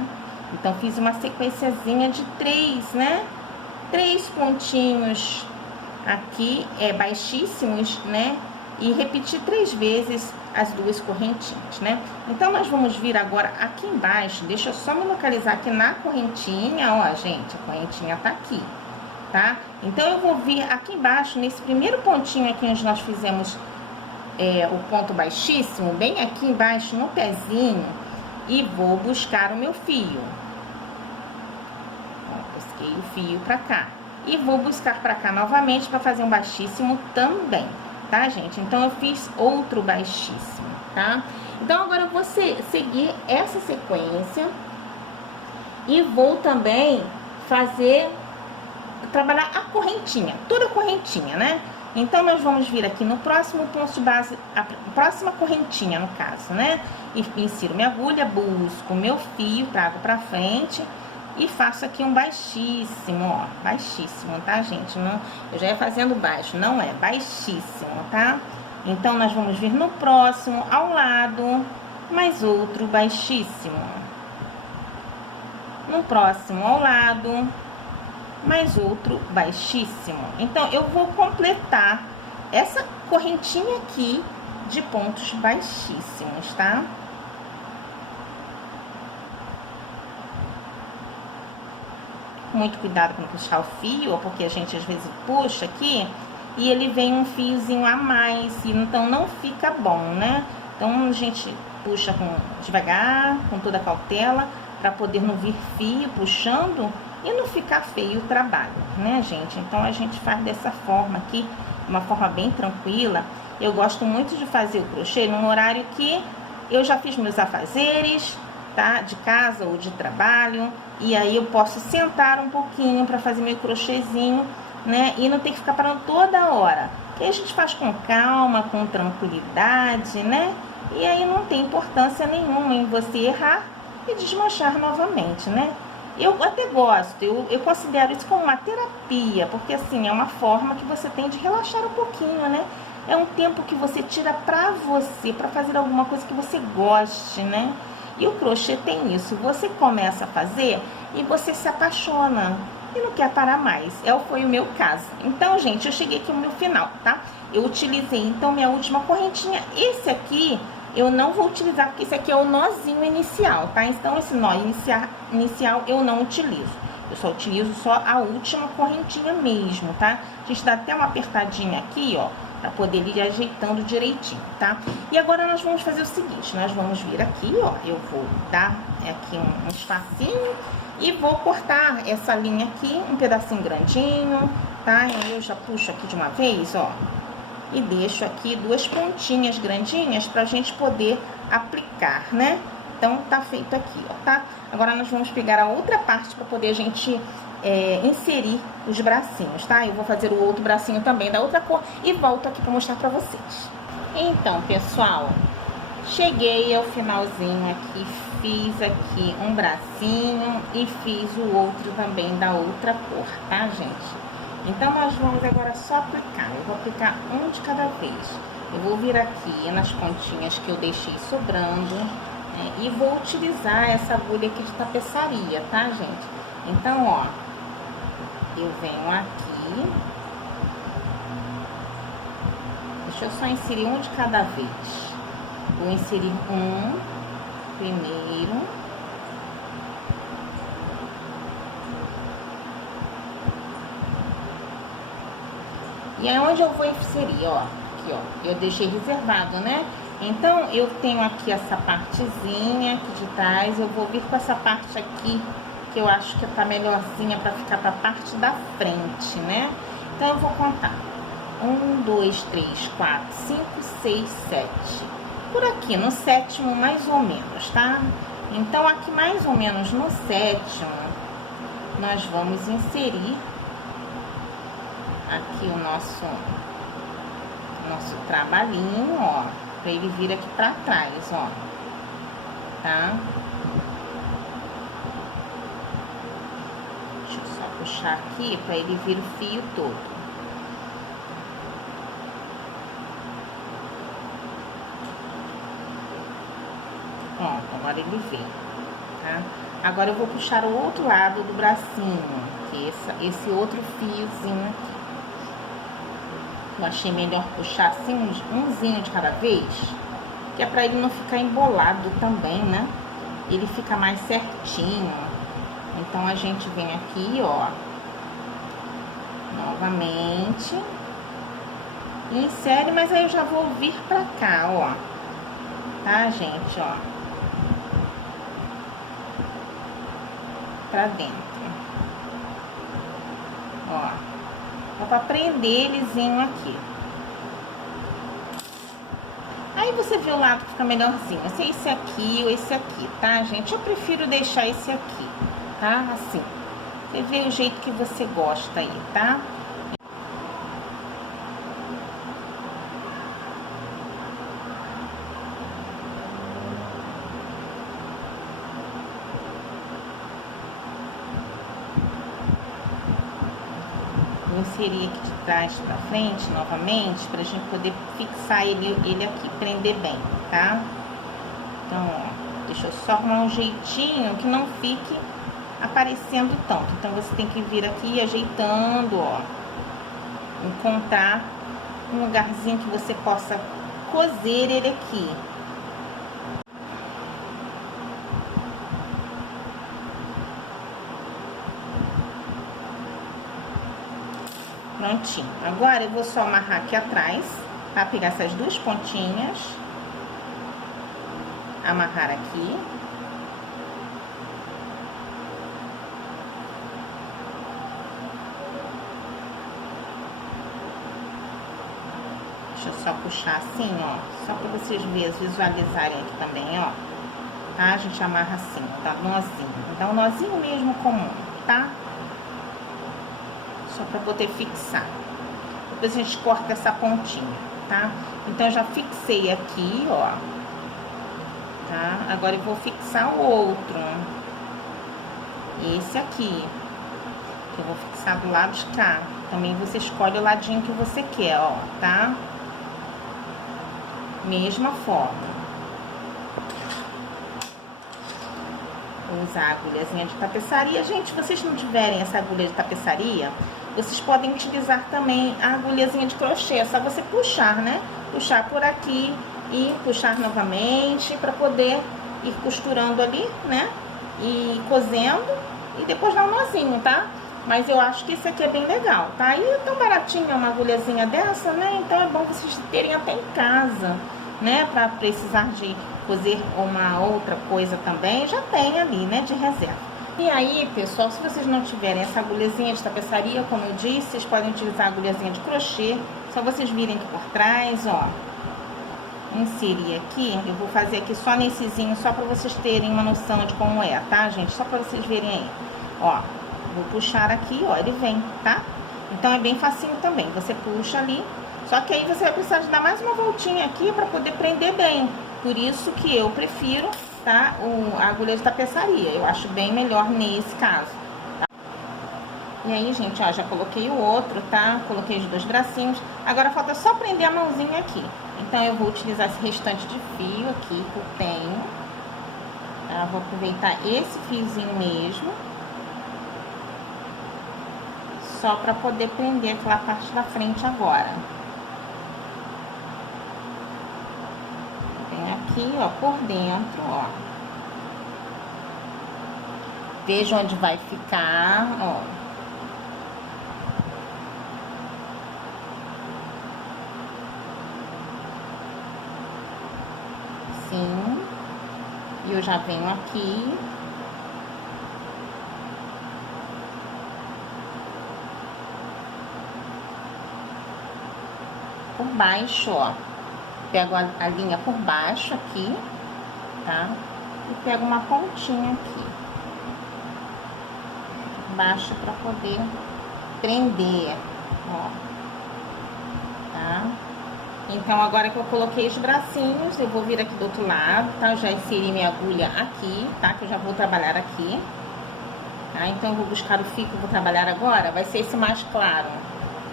Então, fiz uma sequenciazinha de 3, né? 3 pontinhos aqui, baixíssimos, né? E repetir 3 vezes as 2 correntinhas, né? Então, nós vamos vir agora aqui embaixo, deixa eu só me localizar aqui na correntinha, ó, gente, a correntinha tá aqui, tá? Então, eu vou vir aqui embaixo, nesse primeiro pontinho aqui onde nós fizemos o ponto baixíssimo, bem aqui embaixo no pezinho, e vou buscar o meu fio. Ó, busquei o fio pra cá. E vou buscar pra cá novamente pra fazer um baixíssimo também. Tá, gente? Então, eu fiz outro baixíssimo, tá? Então, agora eu vou seguir essa sequência e vou também trabalhar a correntinha, toda a correntinha, né? Então, nós vamos vir aqui no próximo ponto de base, a próxima correntinha, no caso, né? E insiro minha agulha, busco meu fio, trago pra frente e faço aqui um baixíssimo, ó, baixíssimo, tá, gente? Não, eu já ia fazendo baixo, não é, baixíssimo, tá? Então, nós vamos vir no próximo, ao lado, mais outro baixíssimo. No próximo, ao lado, mais outro baixíssimo. Então, eu vou completar essa correntinha aqui de pontos baixíssimos, tá? Muito cuidado com puxar o fio, porque a gente às vezes puxa aqui e ele vem um fiozinho a mais, e então não fica bom, né? Então, a gente puxa devagar, com toda a cautela, para poder não vir fio puxando e não ficar feio o trabalho, né, gente? Então, a gente faz dessa forma aqui, uma forma bem tranquila. Eu gosto muito de fazer o crochê num horário que eu já fiz meus afazeres, tá? De casa ou de trabalho, e aí eu posso sentar um pouquinho para fazer meu crochêzinho, né? E não tem que ficar parando toda hora. E a gente faz com calma, com tranquilidade, né? E aí não tem importância nenhuma em você errar e desmanchar novamente, né? Eu até gosto, eu considero isso como uma terapia, porque assim, é uma forma que você tem de relaxar um pouquinho, né? É um tempo que você tira pra você, pra fazer alguma coisa que você goste, né? E o crochê tem isso, você começa a fazer e você se apaixona e não quer parar mais. Foi o meu caso. Então, gente, eu cheguei aqui no meu final, tá? Eu utilizei, então, minha última correntinha. Esse aqui eu não vou utilizar, porque esse aqui é o nozinho inicial, tá? Então, esse nó inicial eu não utilizo. Eu só utilizo só a última correntinha mesmo, tá? A gente dá até uma apertadinha aqui, ó, pra poder ir ajeitando direitinho, tá? E agora nós vamos fazer o seguinte, nós vamos vir aqui, ó, eu vou dar aqui um espacinho e vou cortar essa linha aqui, um pedacinho grandinho, tá? Eu já puxo aqui de uma vez, ó, e deixo aqui duas pontinhas grandinhas pra gente poder aplicar, né? Então, tá feito aqui, ó, tá? Agora, nós vamos pegar a outra parte pra poder a gente inserir os bracinhos, tá? Eu vou fazer o outro bracinho também da outra cor e volto aqui pra mostrar pra vocês. Então, pessoal, cheguei ao finalzinho aqui, fiz aqui um bracinho e fiz o outro também da outra cor, tá, gente? Então, nós vamos agora só aplicar. Eu vou aplicar um de cada vez. Eu vou vir aqui nas pontinhas que eu deixei sobrando, né, e vou utilizar essa agulha aqui de tapeçaria, tá, gente? Então, ó, eu venho aqui. Deixa eu só inserir um de cada vez. Vou inserir um primeiro. E é onde eu vou inserir, ó. Aqui, ó. Eu deixei reservado, né? Então, eu tenho aqui essa partezinha aqui de trás. Eu vou vir com essa parte aqui, que eu acho que tá melhorzinha pra ficar pra parte da frente, né? Então, eu vou contar. 1, 2, 3, 4, 5, 6, 7. Por aqui, no sétimo, mais ou menos, tá? Então, aqui mais ou menos no sétimo, nós vamos inserir aqui o nosso trabalhinho, ó, pra ele vir aqui pra trás, ó, tá? Deixa eu só puxar aqui pra ele vir o fio todo. Pronto, agora ele veio, tá? Agora eu vou puxar o outro lado do bracinho, que esse outro fiozinho aqui. Eu achei melhor puxar assim, umzinho de cada vez, que é pra ele não ficar embolado também, né? Ele fica mais certinho. Então, a gente vem aqui, ó, novamente, insere, mas aí eu já vou vir pra cá, ó, tá, gente, ó, pra dentro, ó. Dá pra prender elezinho aqui. Aí você vê o lado que fica melhorzinho. Se é esse aqui ou esse aqui, tá, gente? Eu prefiro deixar esse aqui, tá? Assim. Você vê o jeito que você gosta aí, tá? Vou inserir aqui de trás pra frente novamente, pra gente poder fixar ele aqui, prender bem, tá? Então, ó, deixa eu só arrumar um jeitinho que não fique aparecendo tanto. Então, você tem que vir aqui ajeitando, ó, encontrar um lugarzinho que você possa coser ele aqui. Prontinho. Agora eu vou só amarrar aqui atrás, tá? Pegar essas duas pontinhas, amarrar aqui. Deixa eu só puxar assim, ó, só pra vocês visualizarem aqui também, ó. Tá? A gente amarra assim, dá nozinho. Dá um nozinho mesmo comum, tá? Só pra poder fixar. Depois a gente corta essa pontinha, tá? Então, eu já fixei aqui, ó. tá? Agora eu vou fixar o outro. Esse aqui, que eu vou fixar do lado de cá. Também você escolhe o ladinho que você quer, ó, tá? Mesma forma. Vou usar a agulhazinha de tapeçaria. Gente, se vocês não tiverem essa agulha de tapeçaria, vocês podem utilizar também a agulhazinha de crochê. É só você puxar, né? Puxar por aqui e puxar novamente para poder ir costurando ali, né? E cozendo e depois dar um nozinho, tá? Mas eu acho que esse aqui é bem legal, tá? E é tão baratinha uma agulhazinha dessa, né? Então é bom vocês terem até em casa, né? Pra precisar de cozer uma outra coisa também, já tem ali, né? De reserva. E aí, pessoal, se vocês não tiverem essa agulhazinha de tapeçaria, como eu disse, vocês podem utilizar a agulhazinha de crochê. Só vocês virem aqui por trás, ó. Inserir aqui, eu vou fazer aqui só nessezinho, só pra vocês terem uma noção de como é, tá, gente? Só pra vocês verem aí, ó. Vou puxar aqui, ó, ele vem, tá? Então é bem facinho também, você puxa ali. Só que aí você vai precisar de dar mais uma voltinha aqui pra poder prender bem. Por isso que eu prefiro, tá, a agulha de tapeçaria. Eu acho bem melhor nesse caso, tá? E aí, gente, ó, já coloquei o outro, tá? Coloquei os dois bracinhos. Agora falta só prender a mãozinha aqui. Então eu vou utilizar esse restante de fio aqui que eu tenho. Tá? Vou aproveitar esse fiozinho mesmo. Só pra poder prender aquela parte da frente agora. Vem aqui, ó, por dentro, ó. Veja onde vai ficar, ó. Assim. E eu já venho aqui. Por baixo, ó. Pego a linha por baixo aqui, tá? E pego uma pontinha aqui. Baixo pra poder prender, ó. Tá? Então, agora que eu coloquei os bracinhos, eu vou vir aqui do outro lado, tá? Eu já inseri minha agulha aqui, tá? Que eu já vou trabalhar aqui. Tá? Então, eu vou buscar o fio que eu vou trabalhar agora, vai ser esse mais claro.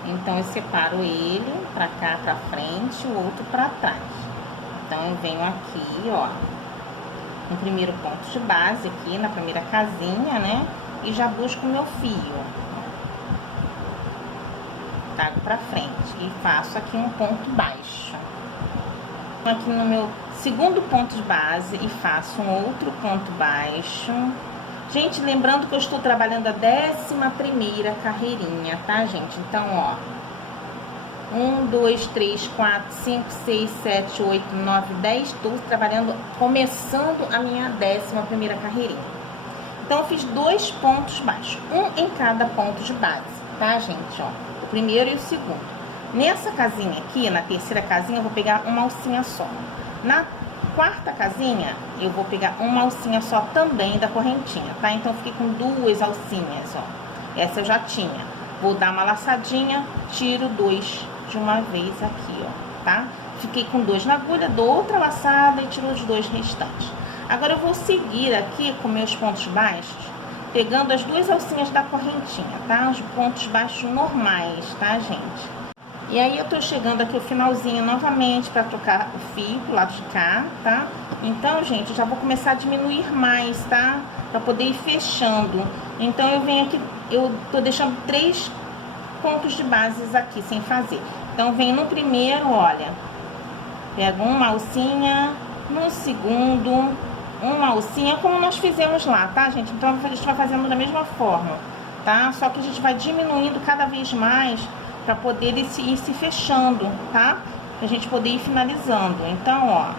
Então, eu separo ele pra cá, pra frente, o outro pra trás. Então, eu venho aqui, ó, no primeiro ponto de base aqui, na primeira casinha, né? E já busco o meu fio. Trago pra frente e faço aqui um ponto baixo. Aqui no meu segundo ponto de base e faço um outro ponto baixo. Gente, lembrando que eu estou trabalhando a 11ª carreirinha, tá, gente? Então, ó, 1, 2, 3, 4, 5, 6, 7, 8, 9, 10, 12, trabalhando, começando a minha 11ª carreirinha. Então, eu fiz 2 pontos baixos, um em cada ponto de base, tá, gente? Ó, o primeiro e o segundo. Nessa casinha aqui, na terceira casinha, eu vou pegar uma alcinha só. Na quarta casinha, eu vou pegar uma alcinha só também da correntinha, tá? Então, eu fiquei com 2 alcinhas, ó. Essa eu já tinha. Vou dar uma laçadinha, tiro 2 de uma vez aqui, ó, tá? Fiquei com 2 na agulha, dou outra laçada e tiro os 2 restantes. Agora, eu vou seguir aqui com meus pontos baixos, pegando as 2 alcinhas da correntinha, tá? Os pontos baixos normais, tá, gente? E aí, eu tô chegando aqui o finalzinho novamente pra trocar o fio pro lado de cá, tá? Então, gente, eu já vou começar a diminuir mais, tá? Pra poder ir fechando. Então, eu venho aqui, eu tô deixando 3 pontos de bases aqui, sem fazer. Então, venho no primeiro, olha, pego uma alcinha, no segundo, uma alcinha, como nós fizemos lá, tá, gente? Então, a gente vai fazendo da mesma forma, tá? Só que a gente vai diminuindo cada vez mais pra poder ir se fechando, tá? Pra gente poder ir finalizando. Então, ó,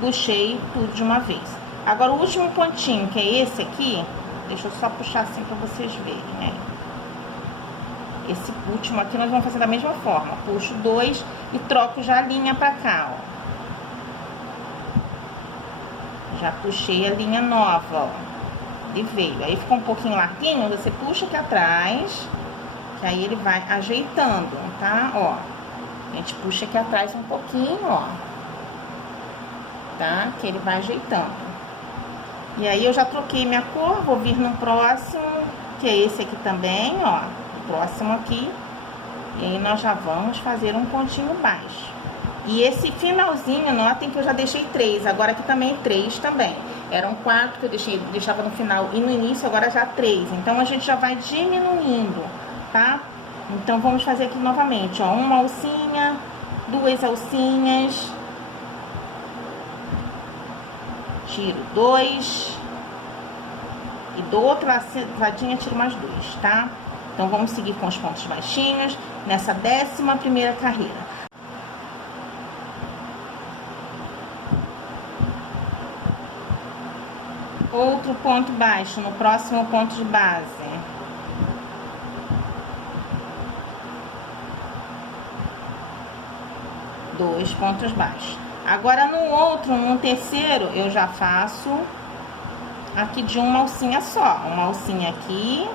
puxei tudo de uma vez. Agora, o último pontinho, que é esse aqui, deixa eu só puxar assim pra vocês verem, né? Esse último aqui nós vamos fazer da mesma forma. Puxo 2 e troco já a linha pra cá, ó. Já puxei a linha nova, ó. E veio. Aí ficou um pouquinho larguinho, você puxa aqui atrás, que aí ele vai ajeitando, tá? Ó. A gente puxa aqui atrás um pouquinho, ó. tá? Que ele vai ajeitando. E aí eu já troquei minha cor, vou vir no próximo, que é esse aqui também, ó. O próximo aqui. E aí nós já vamos fazer um pontinho baixo. E esse finalzinho, notem que eu já deixei 3, agora aqui também 3 também. Eram 4 que eu deixava no final e no início, agora já 3. Então a gente já vai diminuindo, tá? Então vamos fazer aqui novamente, ó. Uma alcinha, 2 alcinhas. Tiro 2. E do outro ladinho tiro mais 2, tá? Então vamos seguir com os pontos baixinhos nessa 11ª carreira. Outro ponto baixo no próximo ponto de base. Dois pontos baixos. Agora no outro, no terceiro, eu já faço aqui de uma alcinha só. Uma alcinha aqui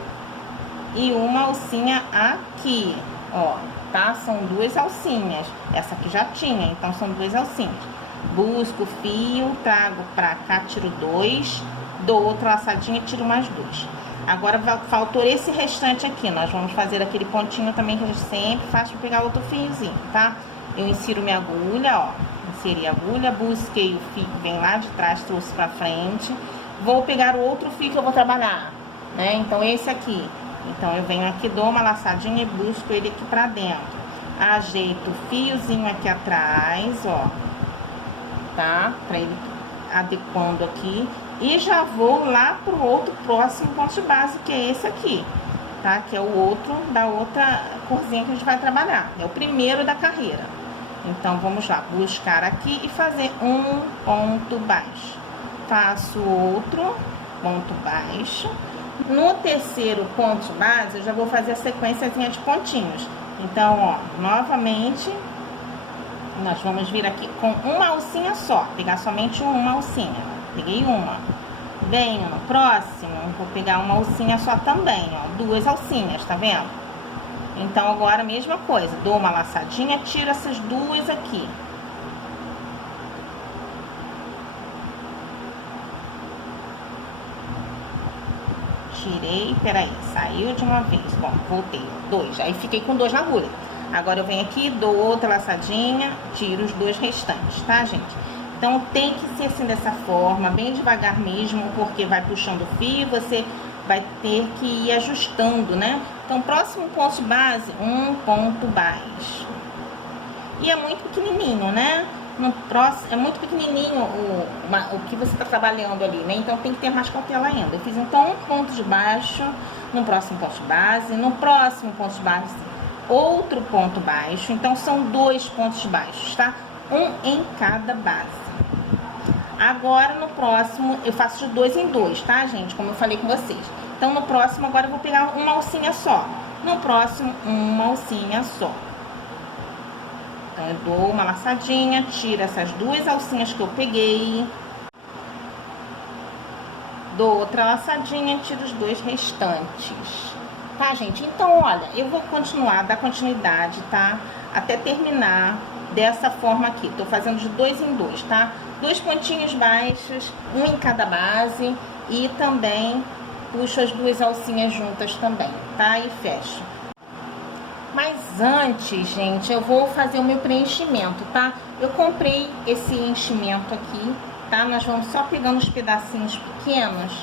e uma alcinha aqui, ó, tá? São 2 alcinhas. Essa aqui já tinha, então são 2 alcinhas. Busco o fio, trago pra cá, tiro 2. Dou outra laçadinha e tiro mais 2. Agora faltou esse restante aqui. Nós vamos fazer aquele pontinho também que a gente sempre faz para pegar outro fiozinho, tá? Eu insiro minha agulha, ó. Inseri a agulha, busquei o fio que vem lá de trás, trouxe pra frente. Vou pegar o outro fio que eu vou trabalhar, né? Então esse aqui. Então eu venho aqui, dou uma laçadinha e busco ele aqui pra dentro. Ajeito o fiozinho aqui atrás, ó. Tá? Pra ele adequando aqui. E já vou lá pro outro próximo ponto de base, que é esse aqui, tá? Que é o outro da outra corzinha que a gente vai trabalhar. É o primeiro da carreira. Então, vamos lá, buscar aqui e fazer um ponto baixo. Faço outro ponto baixo. No terceiro ponto de base, eu já vou fazer a sequenciazinha de pontinhos. Então, ó, novamente, nós vamos vir aqui com uma alcinha só. Pegar somente uma alcinha. Peguei uma. Venho no próximo, vou pegar uma alcinha só também, ó. 2 alcinhas, tá vendo? Então, agora a mesma coisa. Dou uma laçadinha, tiro essas 2 aqui. Tirei, peraí, saiu de uma vez. Bom, voltei, 2. Aí fiquei com 2 na agulha. Agora eu venho aqui, dou outra laçadinha, tiro os 2 restantes, tá, gente? Então, tem que ser assim, dessa forma, bem devagar mesmo, porque vai puxando o fio, você vai ter que ir ajustando, né? Então, próximo ponto de base, um ponto baixo. E é muito pequenininho, né? No próximo, é muito pequenininho o que você tá trabalhando ali, né? Então, tem que ter mais cautela ainda. Eu fiz, então, um ponto de baixo no próximo ponto de base. No próximo ponto de base, outro ponto baixo. Então, são 2 pontos baixos, tá? Um em cada base. Agora, no próximo, eu faço de 2 em 2, tá, gente? Como eu falei com vocês. Então, no próximo, agora eu vou pegar uma alcinha só. No próximo, uma alcinha só. Então, eu dou uma laçadinha, tiro essas 2 alcinhas que eu peguei. Dou outra laçadinha, tiro os 2 restantes. Tá, gente? Então, olha, eu vou continuar, dar continuidade, tá? Até terminar dessa forma aqui. Tô fazendo de 2 em 2, tá? 2 pontinhos baixos, um em cada base. E também puxo as 2 alcinhas juntas também, tá? E fecho. Mas antes, gente, eu vou fazer o meu preenchimento, tá? Eu comprei esse enchimento aqui, tá? Nós vamos só pegando os pedacinhos pequenos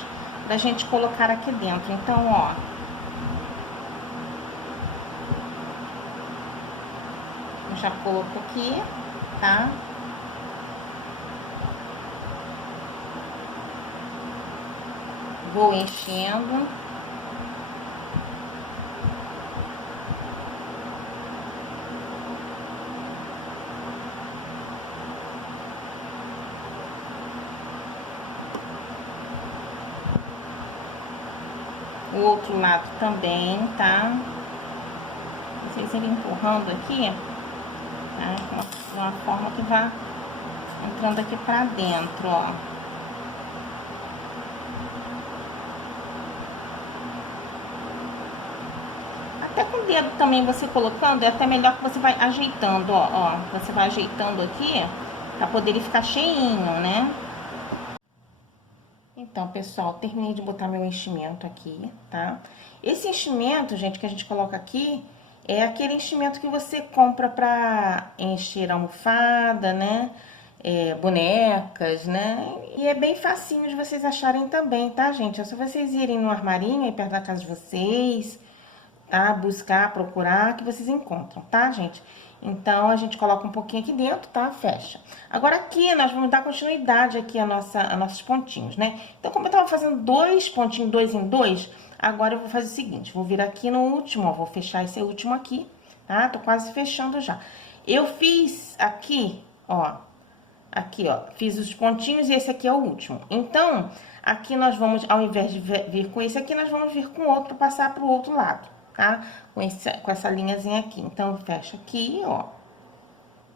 pra gente colocar aqui dentro. Então, ó, eu já coloco aqui, tá? Vou enchendo. O outro lado também, tá? Vocês irem empurrando aqui, tá? De uma forma que vá entrando aqui pra dentro, ó. Até com o dedo também você colocando, é até melhor que você vai ajeitando, ó. Você vai ajeitando aqui, Pra poder ele ficar cheinho, né? Então, pessoal, terminei de botar meu enchimento aqui, tá? Esse enchimento, gente, que a gente coloca aqui, é aquele enchimento que você compra pra encher almofada, né? Bonecas, né? E é bem facinho de vocês acharem também, tá, gente? É só vocês irem no armarinho aí perto da casa de vocês, tá? Buscar, procurar, que vocês encontram, tá, gente? Então, a gente coloca um pouquinho aqui dentro, tá? Fecha. Agora, aqui, nós vamos dar continuidade aqui a nossos pontinhos, né? Então, como eu tava fazendo dois pontinhos, dois em dois, agora eu vou fazer o seguinte, vou vir aqui no último, ó, vou fechar esse último aqui, tá? Tô quase fechando já. Eu fiz aqui, ó, fiz os pontinhos e esse aqui é o último. Então, aqui nós vamos, ao invés de vir com esse aqui, nós vamos vir com outro, passar pro outro lado, tá? Com essa linhazinha aqui. Então, fecha aqui, ó,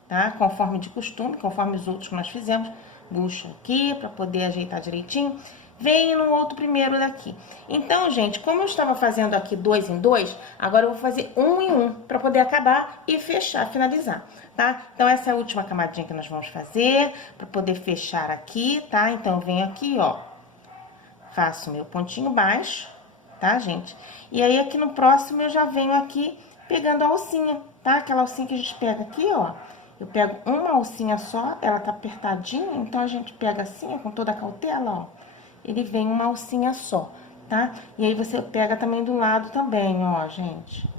tá? Conforme de costume, conforme os outros que nós fizemos. Puxo aqui pra poder ajeitar direitinho. Vem no outro primeiro daqui. Então, gente, como eu estava fazendo aqui dois em dois, agora eu vou fazer um em um pra poder acabar e fechar, finalizar, tá? Então, essa é a última camadinha que nós vamos fazer pra poder fechar aqui, tá? Então, eu venho aqui, ó, faço meu pontinho baixo, tá, gente? E aí, aqui no próximo, eu já venho aqui pegando a alcinha, tá? Aquela alcinha que a gente pega aqui, ó. Eu pego uma alcinha só, ela tá apertadinha, então a gente pega assim, com toda a cautela, ó. Ele vem uma alcinha só, tá? E aí, você pega também do lado também, ó, gente.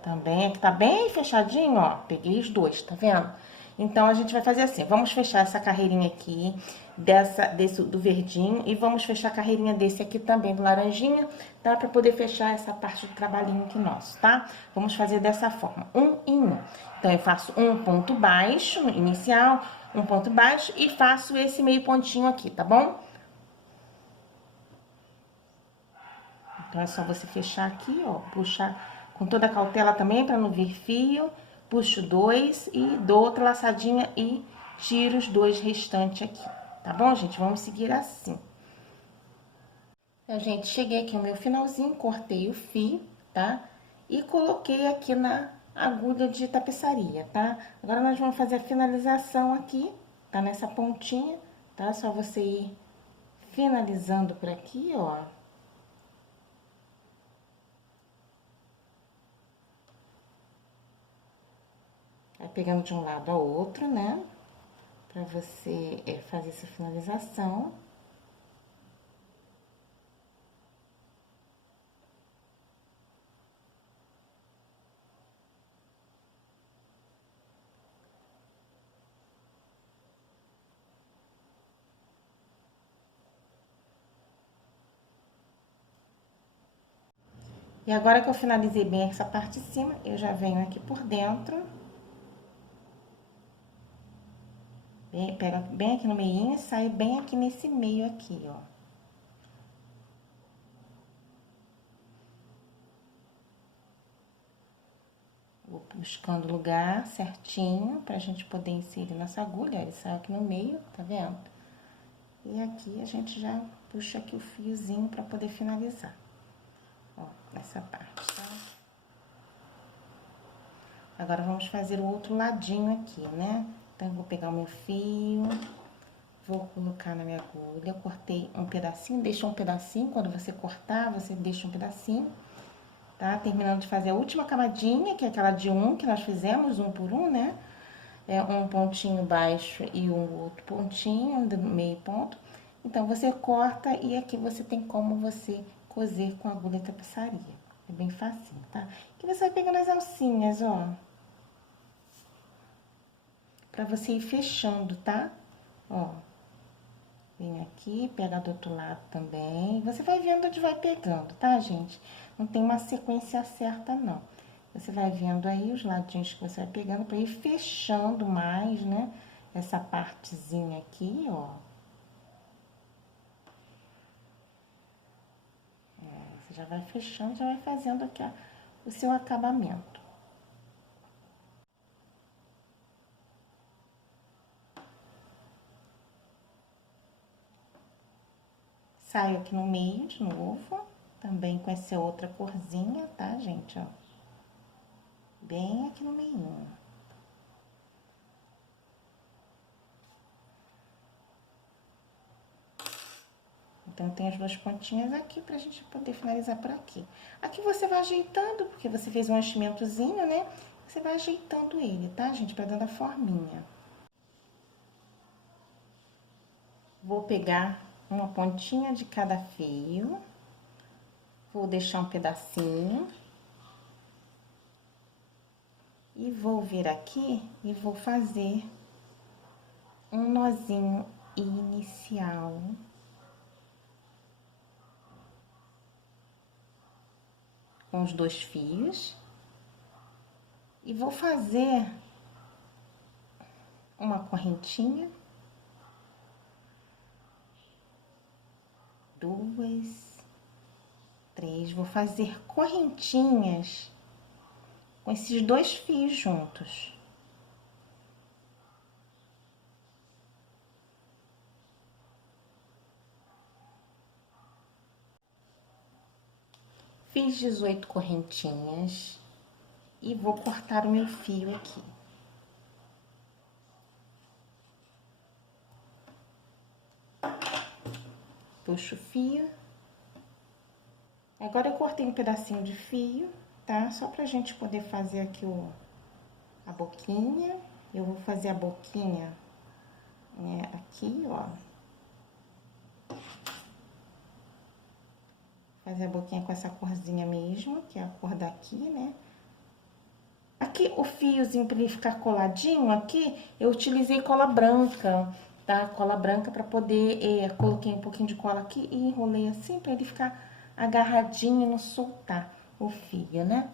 Também, aqui tá bem fechadinho, ó. Peguei os dois, tá vendo? Então, a gente vai fazer assim, vamos fechar essa carreirinha aqui, do verdinho, e vamos fechar a carreirinha desse aqui também, do laranjinha, tá? Pra poder fechar essa parte do trabalhinho aqui nosso, tá? Vamos fazer dessa forma, um em um. Então, eu faço um ponto baixo, inicial, um ponto baixo, e faço esse meio pontinho aqui, tá bom? Então, é só você fechar aqui, ó, puxar com toda a cautela também, pra não vir fio. Puxo dois e dou outra laçadinha e tiro os dois restantes aqui, tá bom, gente? Vamos seguir assim. Então, gente, cheguei aqui no meu finalzinho, cortei o fio, tá? E coloquei aqui na agulha de tapeçaria, tá? Agora, nós vamos fazer a finalização aqui, tá? Nessa pontinha, tá? Só você ir finalizando por aqui, ó. Vai pegando de um lado ao outro, né? Pra você fazer essa finalização. E agora que eu finalizei bem essa parte de cima, eu já venho aqui por dentro. Pego bem aqui no meinho e saio bem aqui nesse meio aqui, ó. Vou buscando o lugar certinho pra gente poder inserir nossa agulha. Ele sai aqui no meio, tá vendo? E aqui a gente já puxa aqui o fiozinho pra poder finalizar. Ó, nessa parte, tá? Agora, vamos fazer o outro ladinho aqui, né? Então, eu vou pegar o meu fio, vou colocar na minha agulha, cortei um pedacinho, deixa um pedacinho, quando você cortar, você deixa um pedacinho, tá? Terminando de fazer a última camadinha, que é aquela de um que nós fizemos, um por um, né? É um pontinho baixo e um outro pontinho, meio ponto. Então, você corta e aqui você tem como você coser com a agulha de tapeçaria. É bem facinho, tá? Aqui você vai pegando as alcinhas, ó. Pra você ir fechando, tá? Ó. Vem aqui, pega do outro lado também. Você vai vendo onde vai pegando, tá, gente? Não tem uma sequência certa, não. Você vai vendo aí os ladinhos que você vai pegando pra ir fechando mais, né? Essa partezinha aqui, ó. Você já vai fechando, já vai fazendo aqui, ó, o seu acabamento. Saio aqui no meio de novo, também com essa outra corzinha, tá, gente, ó? Bem aqui no meio. Então, tem as duas pontinhas aqui pra gente poder finalizar por aqui. Aqui você vai ajeitando, porque você fez um enchimentozinho, né? Você vai ajeitando ele, tá, gente? Pra dando a forminha. Vou pegar uma pontinha de cada fio. Vou deixar um pedacinho. E vou vir aqui e vou fazer um nozinho inicial. Com os dois fios. E vou fazer uma correntinha. Duas, três. Vou fazer correntinhas com esses dois fios juntos. Fiz 18 correntinhas e vou cortar o meu fio aqui. Puxo o fio. Agora eu cortei um pedacinho de fio, tá? Só pra gente poder fazer aqui a boquinha. Eu vou fazer a boquinha, né, aqui, ó. Fazer a boquinha com essa corzinha mesmo, que é a cor daqui, né? Aqui, o fiozinho, pra ele ficar coladinho aqui, eu utilizei cola branca, tá? Cola branca pra poder, coloquei um pouquinho de cola aqui e enrolei assim, pra ele ficar agarradinho e não soltar o fio, né?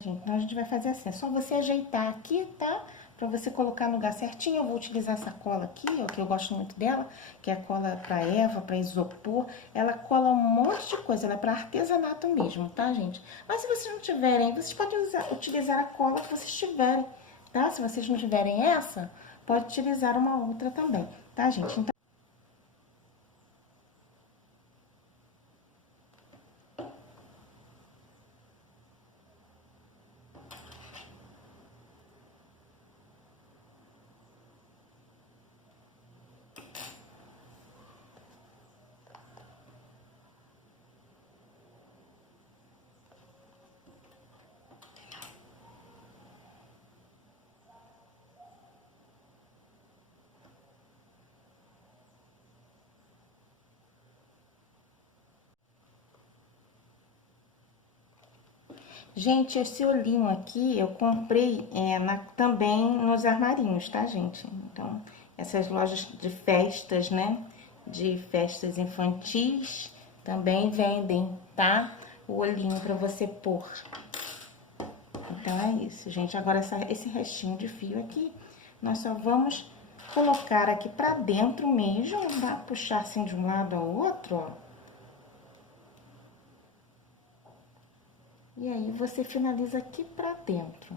Gente, então a gente vai fazer assim, é só você ajeitar aqui, tá? Pra você colocar no lugar certinho. Eu vou utilizar essa cola aqui, ó, que eu gosto muito dela, que é a cola pra Eva, pra isopor. Ela cola um monte de coisa, ela é pra artesanato mesmo, tá, gente? Mas se vocês não tiverem, vocês podem utilizar a cola que vocês tiverem, tá? Se vocês não tiverem essa, pode utilizar uma outra também, tá, gente? Então, gente, esse olhinho aqui eu comprei também nos armarinhos, tá, gente? Então, essas lojas de festas, né? De festas infantis também vendem, tá? O olhinho pra você pôr. Então, é isso, gente. Agora, esse restinho de fio aqui, nós só vamos colocar aqui pra dentro mesmo, tá? Puxar assim de um lado ao outro, ó. E aí, você finaliza aqui pra dentro.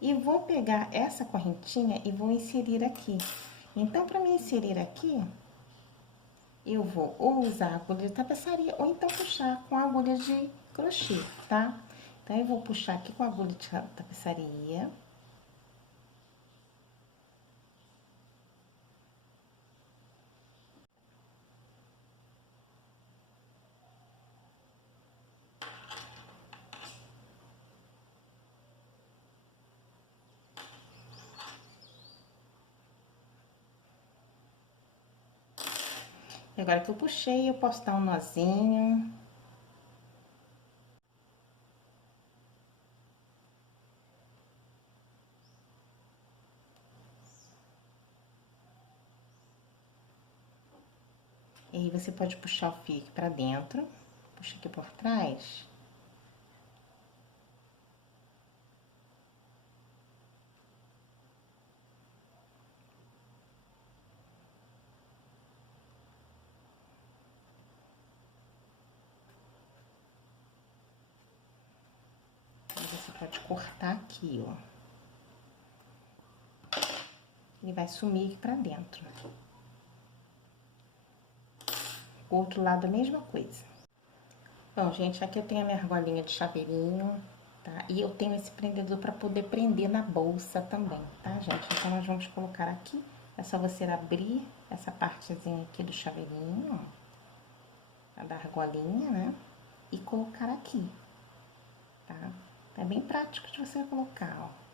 E vou pegar essa correntinha e vou inserir aqui. Então, para me inserir aqui, eu vou ou usar a agulha de tapeçaria ou então puxar com a agulha de crochê, tá? Então, eu vou puxar aqui com a agulha de tapeçaria. E agora que eu puxei, eu posso dar um nozinho. E aí, você pode puxar o fio aqui pra dentro, puxa aqui por trás. Aí você pode cortar aqui, ó. Ele vai sumir aqui pra dentro. O outro lado, a mesma coisa. Bom, gente, aqui eu tenho a minha argolinha de chaveirinho, tá? E eu tenho esse prendedor pra poder prender na bolsa também, tá, gente? Então, nós vamos colocar aqui. É só você abrir essa partezinha aqui do chaveirinho, ó. A da argolinha, né? E colocar aqui, tá? É bem prático de você colocar, ó.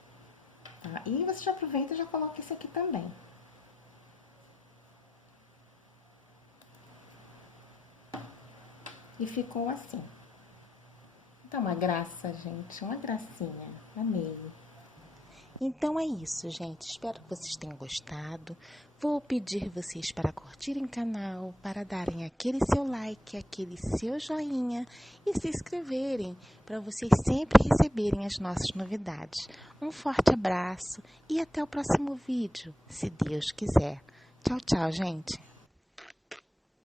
Tá? E você já aproveita e já coloca esse aqui também. E ficou assim. Tá uma graça, gente, uma gracinha. Amei. Então é isso, gente. Espero que vocês tenham gostado. Vou pedir vocês para curtirem o canal, para darem aquele seu like, aquele seu joinha e se inscreverem para vocês sempre receberem as nossas novidades. Um forte abraço e até o próximo vídeo, se Deus quiser. Tchau, tchau, gente.